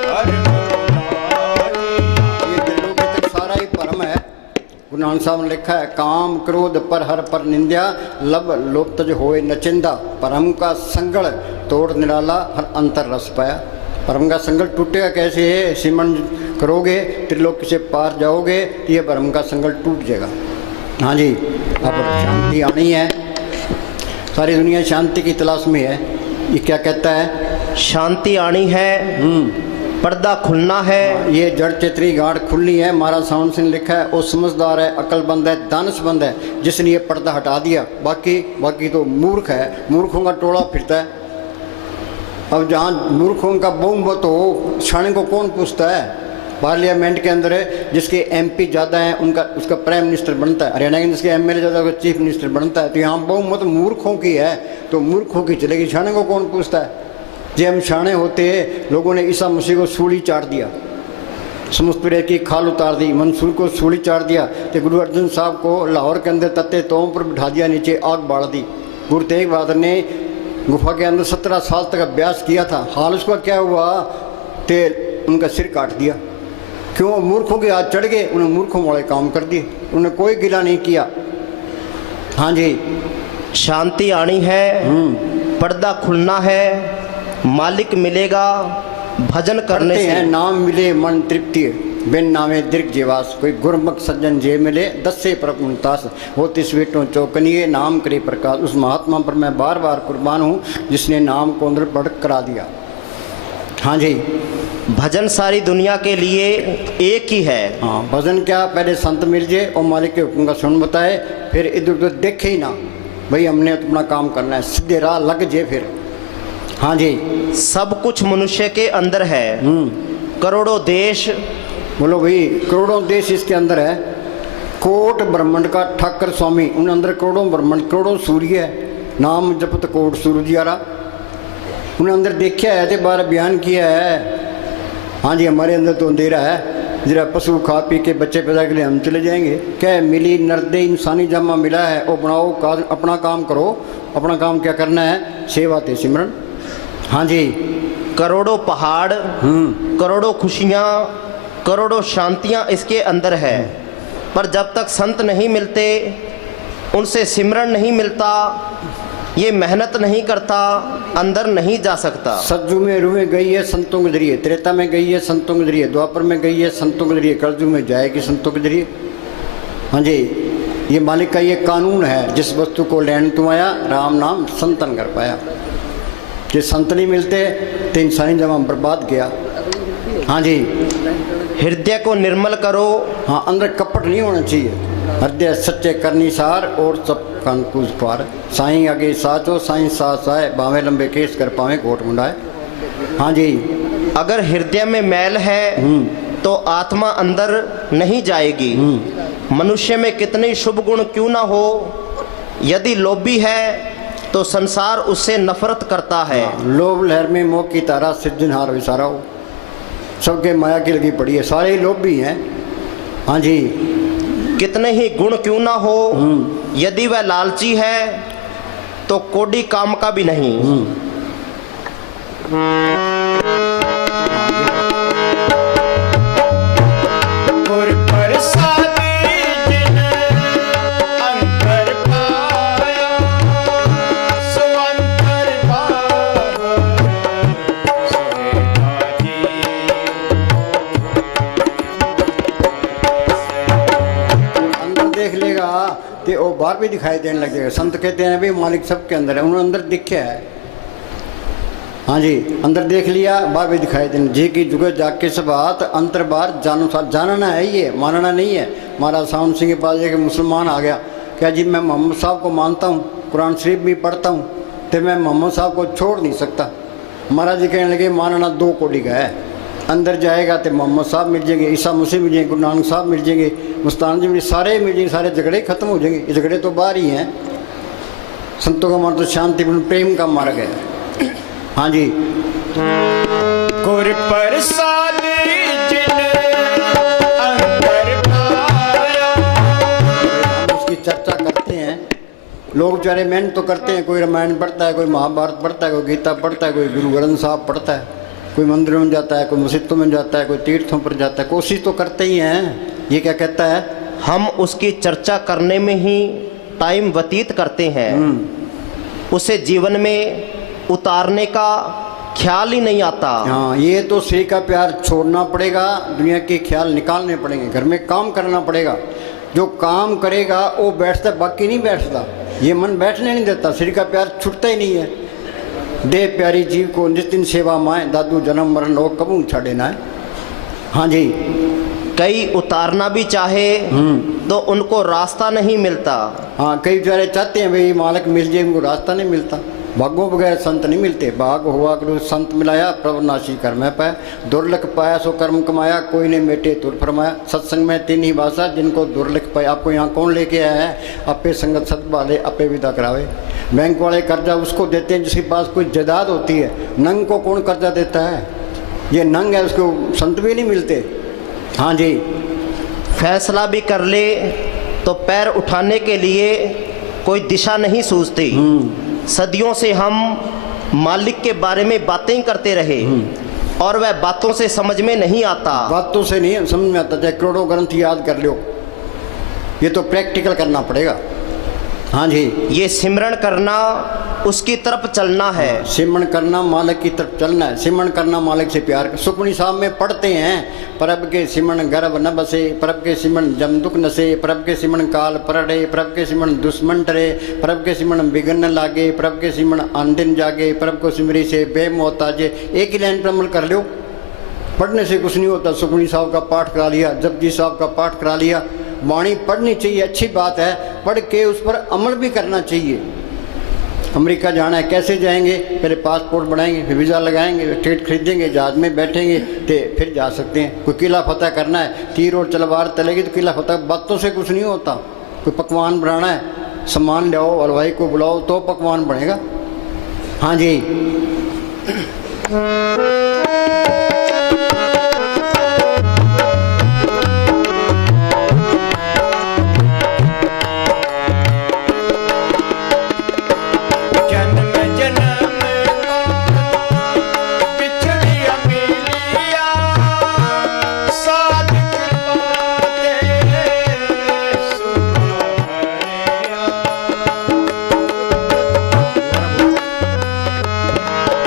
घर नाही। ये दिलों के तक सारा ही भरम है। गुरु नानक साहब ने लिखा है, काम क्रोध पर हर पर निंदा, लब लोप तज होए नचिंदा। परम का संगल तोड़ निराला, हर अंतर रस पाया। परम का संगल टूटेगा कैसे है, सिमरण करोगे त्रिलोक से पार जाओगे, ये परम का संगल टूट जाएगा। हाँ जी। अब शांति आनी है, सारी दुनिया शांति की तलाश में है। ये क्या कहता है, शांति आनी है, पर्दा खुलना है। ये जड़ चेतरी गांठ खुलनी है। महाराज सावन सिंह लिखा है, वो समझदार है, अक्लमंद है, दानशमंद है, जिसने ये पर्दा हटा दिया। बाकी तो मूर्ख है, मूर्खों का टोला फिरता है। अब जहाँ मूर्खों का बहुमत हो, शाणे को कौन पूछता है। पार्लियामेंट के अंदर जिसके MP ज़्यादा हैं उसका प्राइम मिनिस्टर बनता है। हरियाणा के जिसके MLA ज़्यादा उसका चीफ मिनिस्टर बनता है। तो यहाँ बहुमत मूर्खों की है, तो मूर्खों की चलेगी, शाणे को कौन पूछता है। जब हम शाणे होते, लोगों ने ईसा मसीह को सूली चाट दिया, समुद्र की खाल उतार दी, मंसूर को सूली चाट दिया, तो गुरु अर्जन साहब को लाहौर के अंदर तत्ते तोम पर बिठा दिया, नीचे आग बाढ़ दी। गुरु तेग बहादुर ने गुफा के अंदर 17 साल तक अभ्यास किया था। हाल उसका क्या हुआ, तेल उनका सिर काट दिया। क्यों, मूर्खों के हाथ चढ़ गए, उन्हें मूर्खों वाले काम कर दिए, उन्हें कोई गिला नहीं किया। हाँ जी। शांति आनी है, पर्दा खुलना है, मालिक मिलेगा भजन करने से। हैं नाम मिले मन तृप्ति, बिन नामे दीर्घ जीवास। कोई गुरमुख सज्जन जे मिले, 10 से परक मुमताज होती स्वीटों चौकनिए, नाम करे प्रकाश। उस महात्मा पर मैं बार बार कुर्बान हूँ, जिसने नाम को अंदर बढ़ करा दिया। हाँ जी। भजन सारी दुनिया के लिए एक ही है। हाँ, भजन क्या, पहले संत मिल जाए और मालिक के हुक्म का सुन बताए, फिर इधर उधर देखे ही ना, भाई हमने अपना काम करना है, सीधे राह लग जाए फिर। हाँ जी। सब कुछ मनुष्य के अंदर है, करोड़ों देश। बोलो भाई, करोड़ों देश इसके अंदर है। कोट ब्रह्मांड का ठाकर स्वामी, उन अंदर करोड़ों ब्रह्मांड, करोड़ों सूर्य है। नाम जपत कोट सूरज यारा, उन्हें अंदर देखा है, तो बार बयान किया है। हाँ जी, हमारे अंदर तो अंधेरा है, जरा पशु खा पी के बच्चे पैदा के लिए हम चले जाएंगे। क्या मिली नर्दे इंसानी जामा मिला है, वो बनाओ अपना काम करो। अपना काम क्या करना है, सेवा ते सिमरन। हाँ जी। करोड़ों पहाड़, करोड़ों खुशियाँ, करोड़ों शांतियाँ इसके अंदर है। पर जब तक संत नहीं मिलते, उनसे सिमरन नहीं मिलता, ये मेहनत नहीं करता, अंदर नहीं जा सकता। सतयुग में रूहें गई है संतों के जरिए, त्रेता में गई है संतों के जरिए, द्वापर में गई है संतों के जरिए, कलयुग में जाएगी संतों के जरिए। हाँ जी। ये मालिक का ये कानून है, जिस वस्तु को लैंड तुम आया राम नाम संतन कर पाया। जे संत नहीं मिलते तो इंसानी जमा बर्बाद किया। हाँ जी, हृदय को निर्मल करो। हाँ, अंदर कपट नहीं होना चाहिए। हृदय सच्चे करनी सार और सब कंकूज पार। साईं आगे साचो साईं सास आए, बावे लंबे केस कर पावे कोट मुंडाए। हाँ जी, अगर हृदय में मैल है तो आत्मा अंदर नहीं जाएगी। मनुष्य में कितने शुभ गुण क्यों ना हो, यदि लोभी है तो संसार उससे नफरत करता है। लोभ लहर में मोह की तारा सिरजनहार विसारा हो। सबके माया की लगी पड़ी है, सारे ही लोभी हैं। हाँ जी, कितने ही गुण क्यों ना हो, यदि वह लालची है तो कोडी काम का भी नहीं। गुर प्रसादी जिन अंतर पाया, सो अंतर पावन सोहे भाजी। अंदर देख लेगा तो वो बाहर भी दिखाई देने लगेगा। संत कहते हैं भी मालिक सबके अंदर है, उन्होंने अंदर दिखे है। हाँ जी, अंदर देख लिया बाहर भी दिखाई देने। जी की जुगे जाग के सब बात अंतर बाहर जानो साथ जानना है, ये मानना नहीं है। महाराज सावन सिंह के पास एक मुसलमान आ गया, क्या जी मैं मोहम्मद साहब को मानता हूँ, कुरान शरीफ भी पढ़ता हूँ, तो मैं मोहम्मद साहब को छोड़ नहीं सकता। महाराज जी कहने लगे मानना दो कोटि का है। अंदर जाएगा तो मोहम्मद साहब मिल जाएंगे, ईसा मसीह मिल जाएंगे, गुरु नानक साहब मिल जाएंगे, मुस्तान जी मिल, सारे मिल जाएंगे, सारे झगड़े खत्म हो जाएंगे। ये झगड़े तो बाहर ही हैं। संतों का मार्ग तो शांतिपूर्ण प्रेम का मार्ग है। हाँ जी, गुर प्रसादी जिन अंतर पाया। हम उसकी चर्चा करते हैं। लोग बेचारे मेहनत तो करते हैं, कोई रामायण पढ़ता है, कोई महाभारत पढ़ता है, कोई गीता पढ़ता है, कोई गुरु ग्रंथ साहब पढ़ता है, कोई मंदिरों में जाता है, कोई मस्जिदों में जाता है, कोई तीर्थों पर जाता है। कोशिश तो करते ही हैं। ये क्या कहता है, हम उसकी चर्चा करने में ही टाइम व्यतीत करते हैं, उसे जीवन में उतारने का ख्याल ही नहीं आता। हाँ, ये तो श्री का प्यार छोड़ना पड़ेगा, दुनिया के ख्याल निकालने पड़ेंगे, घर में काम करना पड़ेगा। जो काम करेगा वो बैठता, बाकी नहीं बैठता। ये मन बैठने नहीं देता, श्री का प्यार छूटता ही नहीं है। दे प्यारी जीव को नितिन सेवा माए, दादू जन्म मरण लोग कबू छाड़े ना है। हाँ जी, कई उतारना भी चाहे तो उनको रास्ता नहीं मिलता। हाँ, कई बेचारे चाहते हैं भाई मालिक मिल जाए, उनको रास्ता नहीं मिलता। भागों बगैर संत नहीं मिलते। भाग हुआ करो संत मिलाया, प्रभुनाशी कर मैं पाया, दुर्लख पाया सो कर्म कमाया, कोई ने मेटे तुर फरमाया। सत्संग में तीन ही भाषा, जिनको दुर्लख पाया। आपको यहाँ कौन लेके आया है, अपे संगत सत वाले अपे विदा करावे। बैंक वाले कर्जा उसको देते हैं जिसके पास कोई जायदाद होती है। नंग को कौन कर्जा देता है, ये नंग है, उसको संत भी नहीं मिलते। हाँ जी, फैसला भी कर ले तो पैर उठाने के लिए कोई दिशा नहीं सूझती। सदियों से हम मालिक के बारे में बातें ही करते रहे और वह बातों से समझ में नहीं आता। बातों से नहीं समझ में आता, चाहे करोड़ों ग्रंथ याद कर लो, ये तो प्रैक्टिकल करना पड़ेगा। हाँ जी, ये सिमरण करना उसकी तरफ चलना है। सिमरण करना मालिक की तरफ चलना है। सिमरण करना मालिक से प्यार। सुखमनी साहब में पढ़ते हैं, प्रभ के सिमरण गर्भ न बसे, प्रभ के सिमरण जम दुख नसे, प्रभ के सिमरण काल परड़े, प्रभ के सिमरण दुश्मन डरे, प्रभ के सिमरण बिगन न लागे, प्रभ के सिमरण आंदिन जागे, प्रभ को सिमरी से बेमोहताजे। एक ही लाइन पर अमल कर लो, पढ़ने से कुछ नहीं होता। सुखमनी साहब का पाठ करा लिया, जपजी साहब का पाठ करा लिया। वाणी पढ़नी चाहिए, अच्छी बात है, पढ़ के उस पर अमल भी करना चाहिए। अमेरिका जाना है, कैसे जाएंगे, पहले पासपोर्ट बनाएंगे, फिर वीज़ा लगाएंगे, टिकट खरीदेंगे, जहाज में बैठेंगे तो फिर जा सकते हैं। कोई किला फतह करना है, तीर और तलवार चलेगी तो किला फतह, बातों से कुछ नहीं होता। कोई पकवान बनाना है, सामान लाओ, हलवाई को बुलाओ तो पकवान बनेगा। हाँ जी,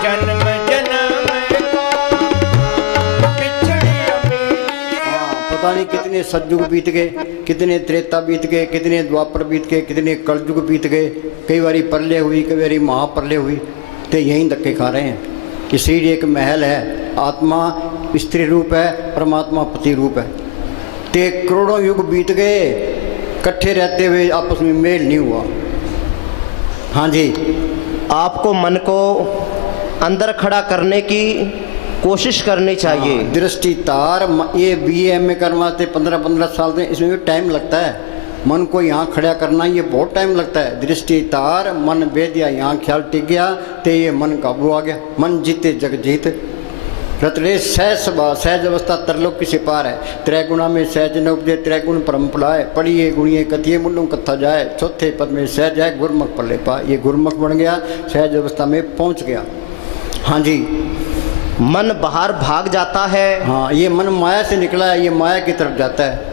जन्म जन्म नहीं कितने सतयुग बीत गए, कितने त्रेता बीत गए, कितने द्वापर बीत गए, कितने कलयुग बीत गए, कई बारी प्रलय हुई, कई बारी महाप्रलय हुई, तो यहीं धक्के खा रहे हैं। कि शरीर एक महल है, आत्मा स्त्री रूप है, परमात्मा पति रूप है। ते करोड़ों युग बीत गए, इकट्ठे रहते हुए आपस में मेल नहीं हुआ। हाँ जी, आपको मन को अंदर खड़ा करने की कोशिश करनी चाहिए। दृष्टि तार ये BA MA करने वास्ते 15-15 साल में, इसमें भी टाइम लगता है। मन को यहाँ खड़ा करना ये बहुत टाइम लगता है। दृष्टि तार मन भेद दिया, यहाँ ख्याल टिक गया तो ये मन काबू आ गया। मन जीते जग जीत, रतरे सहज स्वभाव सहज अवस्था तरलोक से पार है। त्रैगुणा में सहज न उपजे, त्रैगुण परम फुलाए, पढ़िए गुणिए कथिए मुंडों कथा जाए, चौथे पद में सहज जाए गुरमुख पल्ले पा। ये गुरमुख बन गया, सहज अवस्था में पहुँच गया। हाँ जी, मन बाहर भाग जाता है। हाँ, ये मन माया से निकला है, ये माया की तरफ जाता है।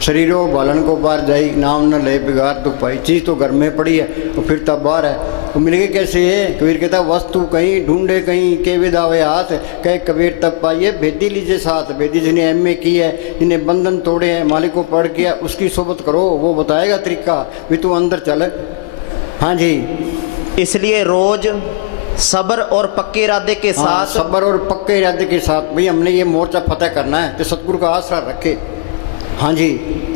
शरीरों बालन को बाहर जाई, नाम न ले बिगाड़ दुख पाई। चीज़ तो घर में पड़ी है, तो फिर तब बाहर है, वो मिल गई कैसे है? कबीर कहता वस्तु कहीं ढूंढे कहीं के विदावे हाथ, कहे कबीर तब पाइए भेदी लीजिए साथ। भेदी जिन्हें MA की है, जिन्हें बंधन तोड़े हैं, मालिक को पढ़ किया, उसकी सोबत करो, वो बताएगा तरीका, भी तू अंदर चल। हाँ जी, इसलिए रोज सब्र और पक्के इरादे के साथ, सब्र और पक्के इरादे के साथ भाई हमने ये मोर्चा फतेह करना है, तो सतगुरु का आसरा रखे। हाँ जी,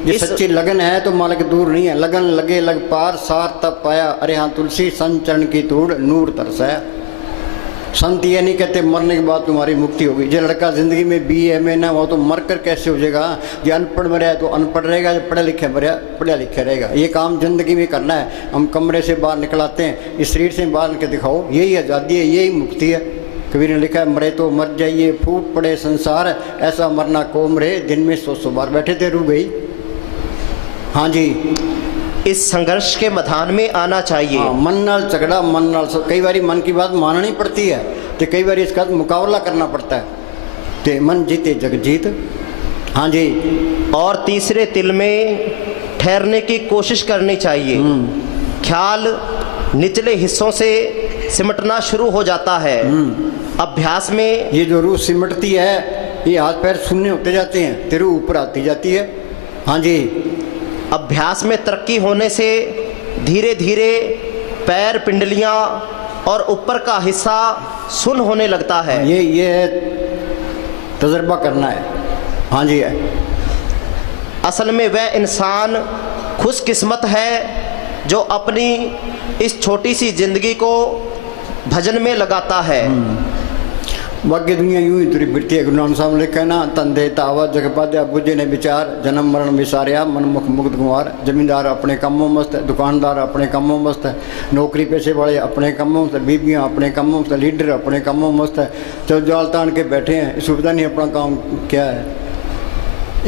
ये सच्ची लगन है तो मालिक दूर नहीं है। लगन लगे लग पार, सार तब पाया, अरे हाँ तुलसी संत चरण की तूड़ नूर तरसाया। संत ये नहीं कहते मरने के बाद तुम्हारी मुक्ति होगी। जो लड़का जिंदगी में BA MA ना हो तो मर कर कैसे हो जाएगा? जो अनपढ़ मरा है तो अनपढ़ रहेगा, जो पढ़े लिखे मरा पढ़ा लिखा रहेगा। ये काम जिंदगी में करना है। हम कमरे से बाहर निकलाते हैं, इस शरीर से बाहर निकल दिखाओ, यही आज़ादी है, यही मुक्ति है। कबीर ने लिखा है मरे तो मर जाइए, फूट पड़े संसार, ऐसा मरना को मरे, दिन में 100 बार बैठे थे रू गई। हाँ जी, इस संघर्ष के मैदान में आना चाहिए। हाँ, मन नाल झगड़ा, मन नाल कई बारी मन की बात माननी पड़ती है, तो कई बार इसका मुकाबला करना पड़ता है। तो मन जीते जग जीत। हाँ जी, और तीसरे तिल में ठहरने की कोशिश करनी चाहिए। ख्याल निचले हिस्सों से सिमटना शुरू हो जाता है। अभ्यास में ये जो रूह सिमटती है, ये हाथ पैर शून्य होते जाते हैं, तेरे ऊपर आती जाती है। हाँ जी, अभ्यास में तरक्की होने से धीरे धीरे पैर, पिंडलियां और ऊपर का हिस्सा सुन्न होने लगता है। ये तजर्बा करना है। हाँ जी, है। असल में वह इंसान खुशकिस्मत है जो अपनी इस छोटी सी जिंदगी को भजन में लगाता है। बाकी दुनिया यूं ही तुरी फिरती है। गुरु नानक साहब ने लिखा है ना, तंधे तावा जग पाद्या बुझे ने विचार, जन्म मरण विसारिया मन मुख मुक्त कुमार। जमींदार अपने कामों मस्त है, दुकानदार अपने कामों मस्त है, नौकरी पेशे वाले अपने कामों मस्त है, बीबियाँ अपने कामों मस्त है, लीडर अपने कामों मस्त है, जब जाल तान के बैठे हैं, इस सुविधा नहीं अपना काम क्या है।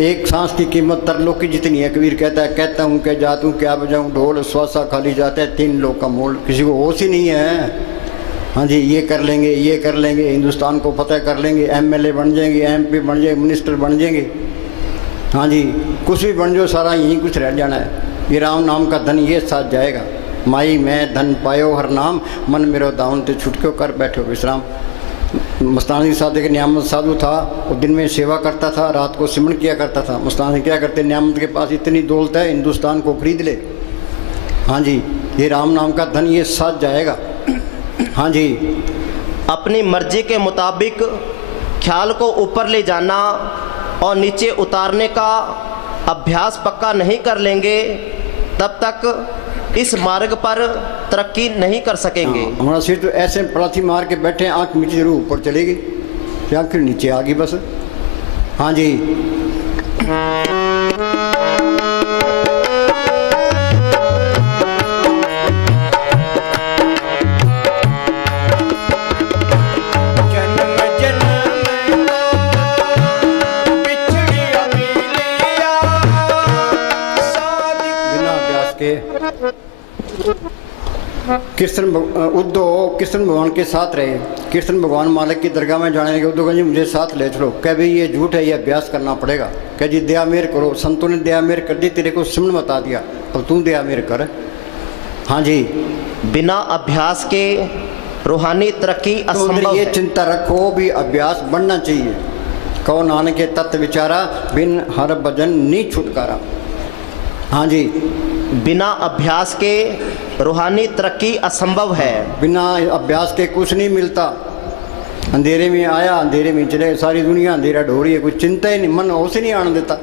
एक सांस की कीमत तरलोक की जितनी है। कबीर कहता है कहता हूँ क्या जात हूँ क्या बजाऊँ ढोल, श्वासा खाली जाता है 3 लोग का मोल। किसी को होश ही नहीं है। हाँ जी, ये कर लेंगे, ये कर लेंगे, हिंदुस्तान को फतेह कर लेंगे, MLA बन जाएंगे, MP बन जाएंगे, मिनिस्टर बन जाएंगे। हाँ जी, कुछ भी बन जाओ, सारा यहीं कुछ रह जाना है। ये राम नाम का धन ये साथ जाएगा। माई मैं धन पायो हर नाम, मन मेरो दाउन ते छुटक्यो कर बैठो विश्राम। मस्तानी साधु के नियामत साधु था, वो दिन में सेवा करता था, रात को सिमरन किया करता था। मस्तानी क्या करते, नियामत के पास इतनी दौलत है, हिंदुस्तान को खरीद ले। हाँ जी, ये राम नाम का धन ये साथ जाएगा। हाँ जी, अपनी मर्जी के मुताबिक ख्याल को ऊपर ले जाना और नीचे उतारने का अभ्यास पक्का नहीं कर लेंगे तब तक इस मार्ग पर तरक्की नहीं कर सकेंगे। हमारा सिर तो ऐसे पलाथी मार के बैठे हैं, आँख नीचे जरूर ऊपर चलेगी, या फिर नीचे आ गई बस। हाँ जी, कृष्ण उद्धव कृष्ण भगवान के साथ रहे। कृष्ण भगवान मालिक की दरगाह में जाने लगे। उद्धव जी मुझे साथ ले चलो। कह भाई ये झूठ है, ये अभ्यास करना पड़ेगा। कह जी दया मेर करो, संतों ने दया मेर कर दी, तेरे को सिमरन बता दिया, अब तू दया मेर कर। हाँ जी, बिना अभ्यास के रूहानी तरक्की असंभव ये है। चिंता रखो भी अभ्यास बढ़ना चाहिए। कहो नानक के तत्व विचारा, बिन हर भजन नी छुटकारा। हाँ जी, बिना अभ्यास के रूहानी तरक्की असंभव है। बिना अभ्यास के कुछ नहीं मिलता। अंधेरे में आया, अंधेरे में चले, सारी दुनिया अंधेरा ढो रही है, कुछ चिंता ही नहीं, मन उसे नहीं आने देता।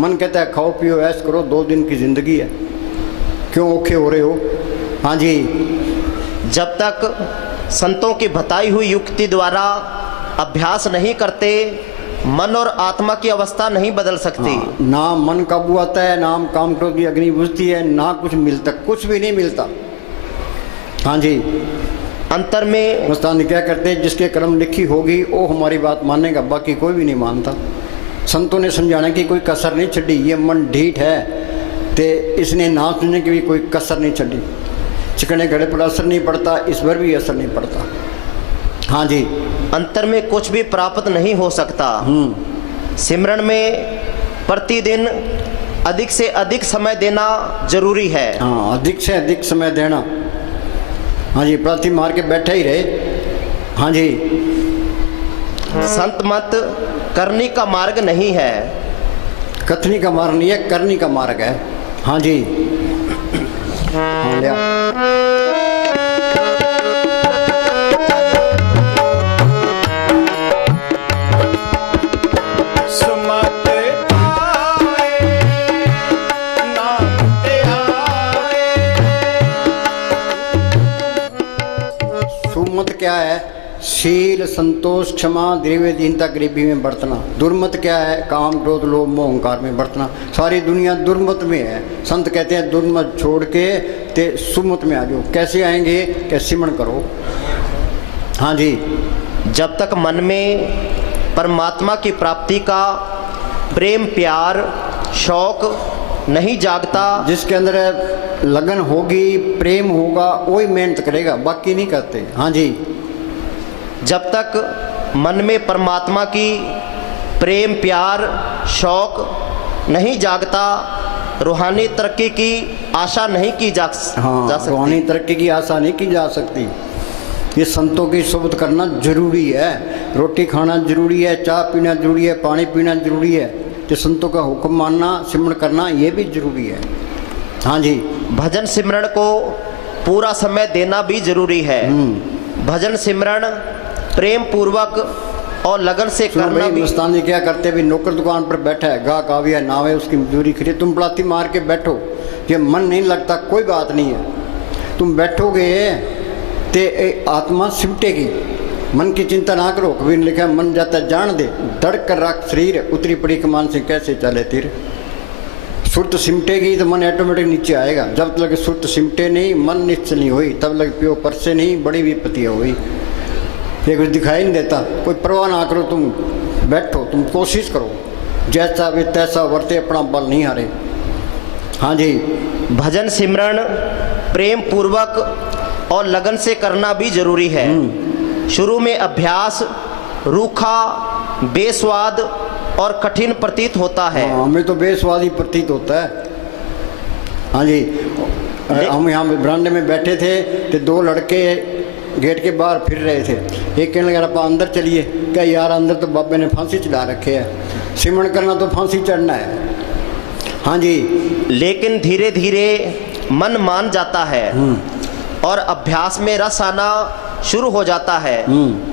मन कहता है खाओ पियो ऐश करो, 2 दिन की जिंदगी है, क्यों औखे हो रहे हो। हाँ जी, जब तक संतों की बताई हुई युक्ति द्वारा अभ्यास नहीं करते, मन और आत्मा की अवस्था नहीं बदल सकती। हाँ, ना मन काबू आता है, ना काम क्रोध की अग्नि बुझती है, ना कुछ मिलता, कुछ भी नहीं मिलता। हाँ जी, अंतर में मस्तानी क्या करते हैं, जिसके कर्म लिखी होगी वो हमारी बात मानेगा, बाकी कोई भी नहीं मानता। संतों ने समझाने की कोई कसर नहीं छड़ी। ये मन ढीठ है ते इसने ना सुनने की भी कोई कसर नहीं छड़ी। चिकने घड़े पर असर नहीं पड़ता, इस पर भी असर नहीं पड़ता। हाँ जी, अंतर में कुछ भी प्राप्त नहीं हो सकता। सिमरन में प्रतिदिन अधिक से अधिक समय देना जरूरी है। हाँ, अधिक से अधिक समय देना। हाँ जी, प्रार्थी मार के बैठे ही रहे। हाँ जी, संत मत करनी का मार्ग नहीं है, कथनी का मार्ग नहीं है, करनी का मार्ग है। हाँ जी, हाँ लिया। सुमत पाए नाम ते आए। सुमत क्या है? शील, संतोष, क्षमा, द्रव्य, दीनता, गरीबी में बरतना। दुर्मत क्या है? काम, क्रोध, लोभ, मोह, अहंकार में बरतना। सारी दुनिया दुर्मत में है। संत कहते हैं दुर्मत छोड़ के ते सुमत में आ जाओ। कैसे आएंगे? कि सिमरन करो। हाँ जी, जब तक मन में परमात्मा की प्राप्ति का प्रेम, प्यार, शौक नहीं जागता, जिसके अंदर लगन होगी, प्रेम होगा, वही मेहनत करेगा, बाकी नहीं करते। हाँ जी, जब तक मन में परमात्मा की प्रेम, प्यार, शौक नहीं जागता, रूहानी तरक्की की आशा नहीं की जा हाँ, सकती। रूहानी तरक्की की आशा नहीं की जा सकती। ये संतों की सोबत करना जरूरी है। रोटी खाना जरूरी है, चाय पीना जरूरी है, पानी पीना जरूरी है। तो संतों का हुक्म मानना, सिमरन करना ये भी जरूरी है। हाँ जी, भजन सिमरन को पूरा समय देना भी जरूरी है। भजन सिमरन प्रेम पूर्वक और लगन से करना भी। मस्तानी क्या करते भी, नौकर दुकान पर बैठा है, गाहक आ गया, नाव है, उसकी मजदूरी खरीद, तुम पलाती मार के बैठो, ये मन नहीं लगता, कोई बात नहीं है। तुम बैठोगे ते आत्मा सिमटेगी। मन की चिंता ना करो। कभी ने लिखा मन जाता जान दे, धड़ कर रख शरीर, उतरी पड़ी कमान से कैसे चले तीर। सुरत सिमटेगी तो मन ऑटोमेटिक नीचे आएगा। जब तक सुरत सिमटे नहीं, मन निश्चल नहीं हुई, तब लग पियो पर से नहीं, बड़ी विपत्ति हुई। ये कुछ दिखाई नहीं देता, कोई परवाह ना करो, तुम बैठो, तुम कोशिश करो, जैसा भी तैसा वर्ते, अपना बल नहीं हारे। हाँ जी, भजन सिमरन प्रेम पूर्वक और लगन से करना भी जरूरी है। शुरू में अभ्यास रूखा, बेस्वाद और कठिन प्रतीत होता है। हमें तो बेस्वाद ही प्रतीत होता है। हाँ जी, हम यहाँ बरामदे में बैठे थे तो 2 लड़के गेट के बाहर फिर रहे थे। एक कहने लगा आप अंदर चलिए। क्या यार, अंदर तो बाबे ने फांसी चढ़ा रखे है, सिमरन करना तो फांसी चढ़ना है। हाँ जी, लेकिन धीरे धीरे मन मान जाता है और अभ्यास में रस आना शुरू हो जाता है।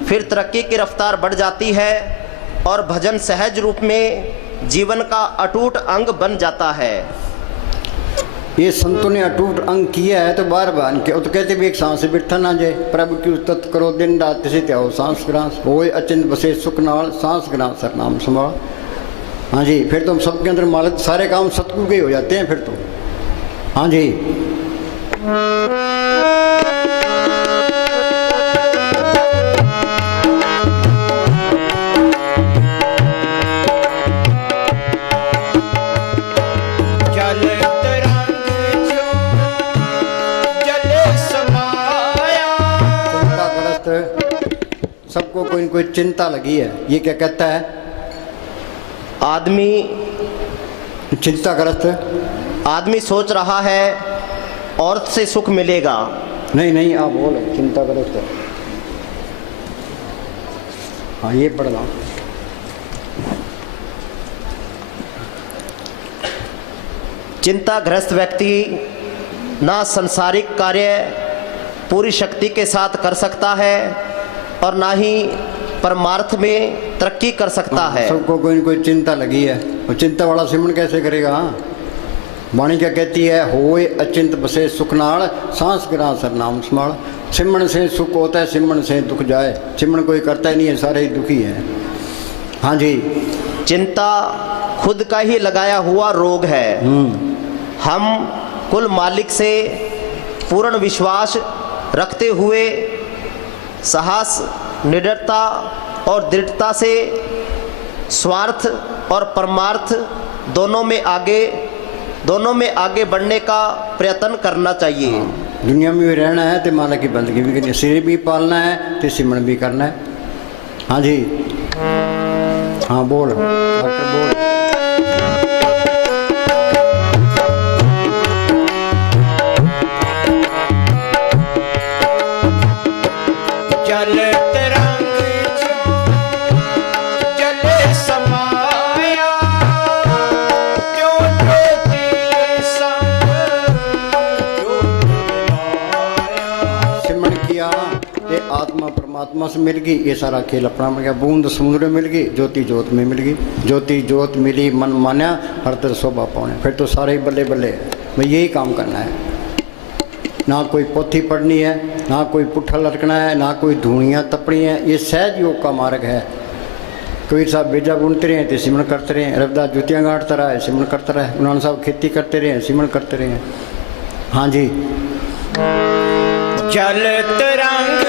फिर तरक्की की रफ्तार बढ़ जाती है और भजन सहज रूप में जीवन का अटूट अंग बन जाता है। ये संतों ने अटूट अंग किया है तो बार बार के तो कहते भी एक सांस से बिठा ना जाए। प्रभु की उस्तत करो दिन रात से त्याओ सांस ग्रास होए अचिंत बसे सुख नाल सांस ग्रास सर नाम संभाल। हाँ जी, फिर तो सबके अंदर मालिक सारे काम सतगुरु के हो जाते हैं फिर तो। हाँ जी, सबको कोई न कोई चिंता लगी है। ये क्या कहता है? आदमी चिंताग्रस्त आदमी सोच रहा है औरत से सुख मिलेगा। नहीं नहीं, आप बोलो चिंताग्रस्त। हाँ, ये पढ़ना। चिंताग्रस्त व्यक्ति ना संसारिक कार्य पूरी शक्ति के साथ कर सकता है और ना ही परमार्थ में तरक्की कर सकता है। सबको कोई न कोई चिंता लगी है, और चिंता वाला सिमरन कैसे करेगा? वाणी क्या कहती है? होए अचिंत बसे सुख नाल, सांस गिरा सर नाम स्मरण। सिमरन से सुख होता है, सिमरन से दुख जाए। सिमरन कोई करता ही नहीं है, सारे ही दुखी है। हाँ जी। चिंता खुद का ही लगाया हुआ रोग है। हम कुल मालिक से पूर्ण विश्वास रखते हुए साहस, निडरता और दृढ़ता से स्वार्थ और परमार्थ दोनों में आगे बढ़ने का प्रयत्न करना चाहिए। दुनिया में भी रहना है तो मालिक की बंदगी भी करनी है, शरीर भी पालना है तो सिमरन भी करना है। हाँ जी। हाँ बोल डॉक्टर बोल। आत्मा से मिल गई, ये सारा खेल अपना मिल गया। बूंद समुद्र में मिल गई, ज्योति जोत में मिल गई। ज्योति जोत मिली मन मान्या, हर तरह शोभा पाने। फिर तो सारे ही बल्ले बल्ले है। भाई यही काम करना है, ना कोई पोथी पढ़नी है, ना कोई पुट्ठा लटकना है, ना कोई धूणियाँ तपनी है। ये सहज योग का मार्ग है। कबीर साहब बेजा बुनते रहे तो सिमरन करते रहे, रविदास जुतियाँ गांठता रहा है, सिमरन करता रहे, उन्होंने साहब खेती करते रहे, सिमरन करते रहे। हाँ जी। जल तरंग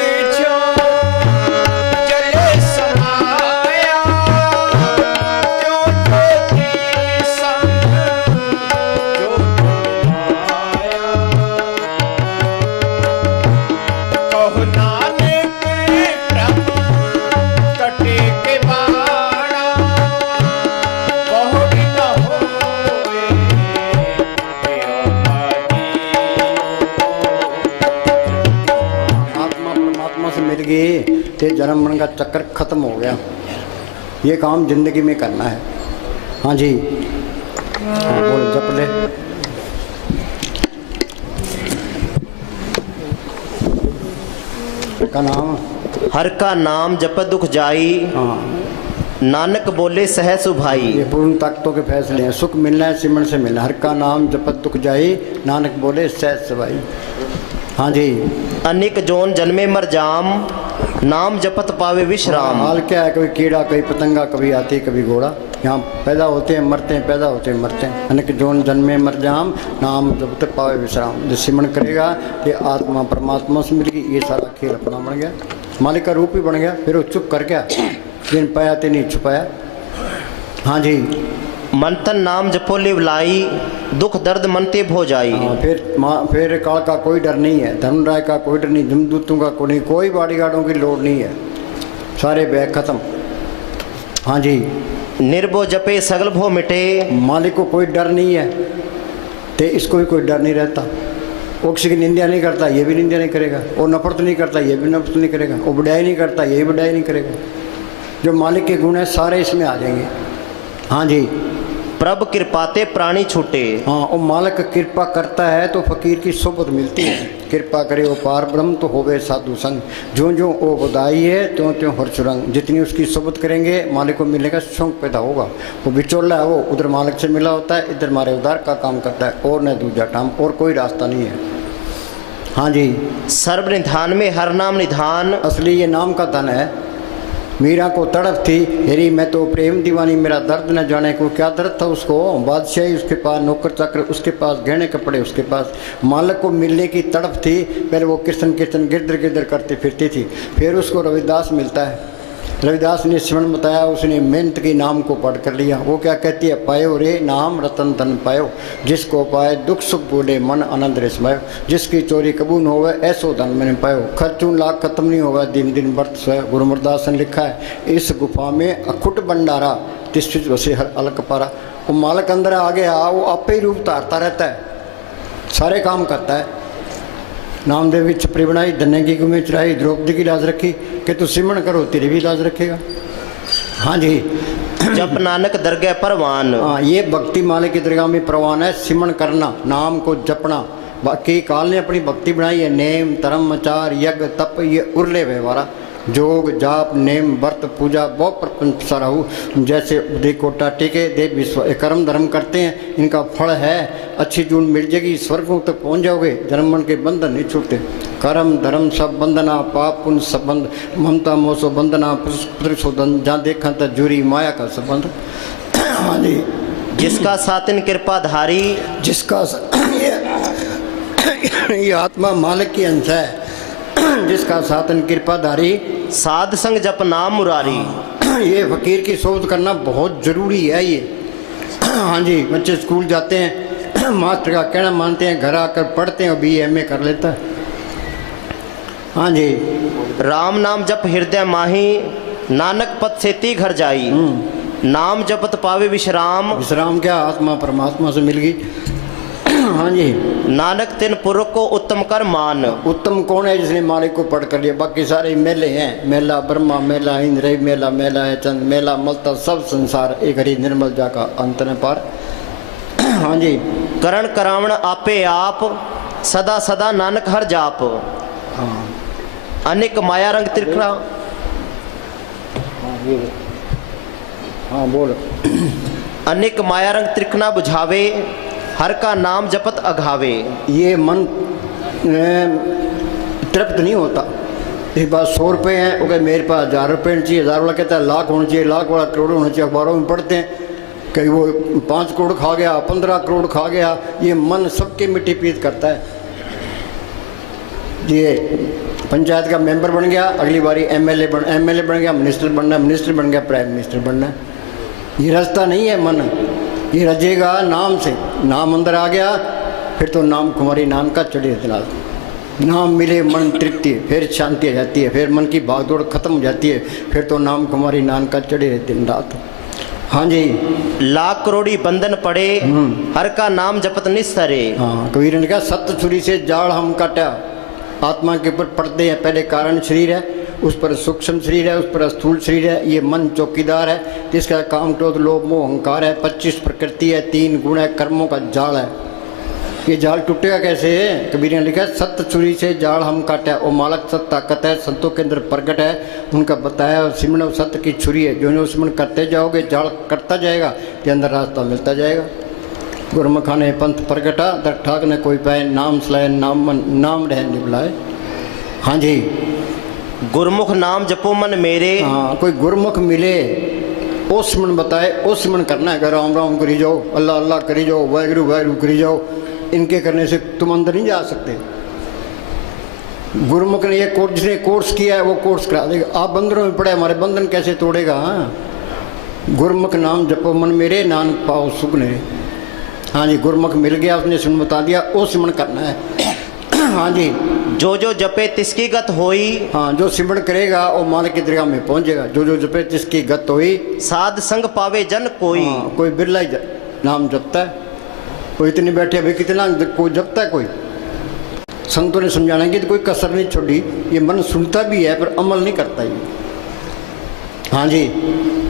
ते जन्म मरण का चक्कर खत्म हो गया। ये काम जिंदगी में करना है। हाँ जी। हाँ बोल जप ले। का नाम हर का नाम जप दुख जाई। हाँ। नानक बोले सह सुभाई। ये पूर्ण ताकतों के फैसले हैं। सुख मिलना है सिमरन से मिलना। हर का नाम जपत दुख जाई, नानक बोले सह सुभाई। हाँ जी। अनेक जोन जन्मे मर जाम, नाम जपत पावे विश्राम। हाल क्या है? कभी कीड़ा, कभी पतंगा, कभी हाथी, कभी घोड़ा। यहाँ पैदा होते हैं मरते हैं, पैदा होते हैं मरते हैं। अनेक जोन जन्मे मर जाम, नाम जपत पावे विश्राम। जो सिमरन करेगा ये आत्मा परमात्मा से मिल गई। ये सारा खेल अपना बन गया, मालिक का रूप ही बन गया। फिर वो चुप कर गया, जिन पाया ते नहीं छुपाया। हाँ जी। मंथन नाम जपो लिव लाई, दुख दर्द मनते भो जाई। फिर काल का कोई डर नहीं है, धर्मराय का कोई डर नहीं, जमदूतों का कोई नहीं, कोई बॉडीगार्डों की लोड नहीं है। सारे बैग खत्म। हाँ जी। निर्भो जपे सगल भो मिटे। मालिक को कोई डर नहीं है तो इसको भी कोई डर नहीं रहता। वो किसी की निंदा नहीं करता, ये भी निंदा नहीं करेगा। वो नफरत नहीं करता, ये भी नफरत नहीं करेगा। वो बुराई नहीं करता, ये भी बुराई नहीं करेगा। जो मालिक के गुण है सारे इसमें आ जाएंगे। हाँ जी। प्रभ कृपाते प्राणी छूटे। हाँ, वो मालिक कृपा करता है तो फकीर की सोबत मिलती है। कृपा करे वो पार ब्रह्म तो होवे साधु संग। जो जो वो बधाई है त्यों त्यों हर्ष रंग। जितनी उसकी सोबत करेंगे मालिक को मिलने का शौक पैदा होगा। वो बिचौला है, वो उधर मालिक से मिला होता है, इधर मारे उधार का काम करता है, और न दूजा टाम, और कोई रास्ता नहीं है। हाँ जी। सर्व निधान में हर नाम निधान। असली ये नाम का धन है। मीरा को तड़प थी, हेरी मैं तो प्रेम दीवानी, मेरा दर्द न जाने को। क्या दर्द था उसको? बादशाही उसके पास, नौकर चाकर उसके पास, गहने कपड़े उसके पास। मालिक को मिलने की तड़प थी। पहले वो कीर्तन कीर्तन गिरधर गिरधर करती फिरती थी। फिर उसको रविदास मिलता है। रविदास ने सिमरन बताया, उसने मेहनत की नाम को पढ़ कर लिया। वो क्या कहती है? पायो रे नाम रतन धन पायो, जिसको पाए दुख सुख बोले मन आनंद रे समायो। जिसकी चोरी कबूल होवे ऐसो धन मैंने पायो, खर्चून लाख खत्म नहीं होगा दिन दिन बरत सोया। गुरु अमरदास ने लिखा है, इस गुफा में अखुट भंडारा, तिष्ठित वसे हर अलग पारा। वो मालिक अंदर आगे आ, वो आपे ही रूप धारता रहता है, सारे काम करता है। नामदेव की छपरी बनाई, धन्य की गुमे चढ़ाई, द्रौपदी की लाज रखी कि तू सिमरन करो तेरी भी लाज रखेगा। हाँ जी। जप नानक दरगह परवान। हाँ, ये भक्ति माले की दरगाह में प्रवान है, सिमरण करना, नाम को जपना। बाकी काल ने अपनी भक्ति बनाई है, नेम धर्म आचार यज्ञ तप ये उरले व्यवहारा, जोग जाप नेम व्रत पूजा बहुत प्रपंच सारा हो। जैसे देखोटा टीके देव विश्व कर्म धर्म करते हैं, इनका फल है अच्छी जून मिल जाएगी, स्वर्गों तक पहुंच जाओगे, जन्म मन के बंधन नहीं छूटते। कर्म धर्म सब बंधना, पाप पुण्य संबंध, ममता मोसो बंधना, पुत्रशोधन, जहाँ देखा तो जूरी माया का संबंध। हाँ जी, जिसका सातिन कृपाधारी, जिसका ये आत्मा मालिक की अंश है, जिसका सातन कृपाधारी, साध संग जप नाम मुरारी। ये फकीर की सोच करना बहुत जरूरी है ये। हाँ जी, बच्चे स्कूल जाते हैं, मास्टर का कहना मानते हैं, घर आकर पढ़ते हैं, BA कर लेता है। हाँ जी, राम नाम जप हृदय माही, नानक पद सेती घर जाई। नाम जपत पावे विश्राम, विश्राम क्या, आत्मा परमात्मा से मिल गई। हाँ जी, नानक तिन पुरुष को उत्तम कर मान। उत्तम कौन है? जिसने मालिक को पढ़ कर लिया। बाकी सारे मेले हैं, मेला ब्रह्मा मेला, इंद्र मेला, मेला है चंद मेला, मलता सब संसार एक हरि निर्मल जा का अंत न पार। हाँ जी, करण करावण आपे आप, सदा सदा नानक हर जाप। हाँ अनेक माया रंग त्रिखना, हाँ बोल। अनेक माया रंग त्रिखना बुझावे, हर का नाम जपत अघावे। ये मन तृप्त नहीं होता। एक बात 100 रुपये हैं, वो कहे मेरे पास 1000 रुपये चाहिए, 1000 वाला कहता है लाख होना चाहिए, लाख वाला करोड़ होना चाहिए। अखबारों में पढ़ते हैं कहीं वो 5 करोड़ खा गया, 15 करोड़ खा गया। ये मन सबके मिट्टी पीत करता है। ये पंचायत का मेंबर बन गया, अगली बारी MLA बन गया, मिनिस्टर बनना, मिनिस्टर बन गया, प्राइम मिनिस्टर बनना। ये रास्ता नहीं है मन, ये रजेगा नाम से। नाम अंदर आ गया फिर तो नाम कुमारी नाम का चढ़े दिला। नाम मिले मन तृप्ति, फिर शांति आ जाती है, फिर मन की भागदौड़ खत्म हो जाती है, फिर तो नाम कुमारी नाम का चढ़े दिन रात। हाँ जी, लाख करोड़ी बंधन पड़े, हर का नाम जपत निस्तरे। हाँ, कबीर ने कहा सत्य छुरी से जाल हम काटा। आत्मा के ऊपर पड़ते हैं, पहले कारण शरीर है, उस पर सूक्ष्म शरीर है, उस पर स्थूल शरीर है। ये मन चौकीदार है, जिसका काम क्रोध लोभ मोह अहंकार है। 25 प्रकृति है, 3 गुण है, कर्मों का जाल है। ये जाल टूटेगा कैसे? कबीर ने लिखा सत्य छुरी से जाल हम काटा। वो मालक सत्य ताकत है, संतों के अंदर प्रकट है, उनका बताया सिमरण सत्य की छुरी है। जो सिमरण करते जाओगे जाल कटता जाएगा, के अंदर रास्ता मिलता जाएगा। गुरमुखाने पंथ प्रगटा, दर ठाक ने कोई पाए, नाम सलाए नाम रह निभलाए। हाँ जी, गुरमुख नाम जपो मन मेरे। हाँ, कोई गुरमुख मिले, ओ सिमरण बताए, ओ सिमरण करना है। राम राम करी जाओ, अल्लाह अल्लाह करी जाओ, वाहिगुरु वाहिगुरु करी जाओ। इनके करने से तुम अंदर नहीं जा सकते। गुरमुख ने ये कोर्स, जिसने कोर्स किया है वो कोर्स करा देगा। आप बंधनों में पड़े, हमारे बंधन कैसे तोड़ेगा? गुरमुख नाम जपो मन मेरे, नानक पाओ सुख ने। हाँ जी, गुरमुख मिल गया, उसने सिमरण बता दिया, ओ सिमरण करना है। हाँ जी, जो जो जपे तिसकी गत होई। हाँ, जो सिमरण करेगा वो मालिक की दरगाह में पहुंचेगा। जो जो जपे तिसकी गत होई, साध संग पावे जन कोई। हाँ, कोई बिरला ही नाम जपता है, कोई इतने बैठे अभी कितना कोई जपता है। कोई संतों ने समझाना कि तो कोई कसर नहीं छोड़ी। ये मन सुनता भी है पर अमल नहीं करता ये। हाँ जी,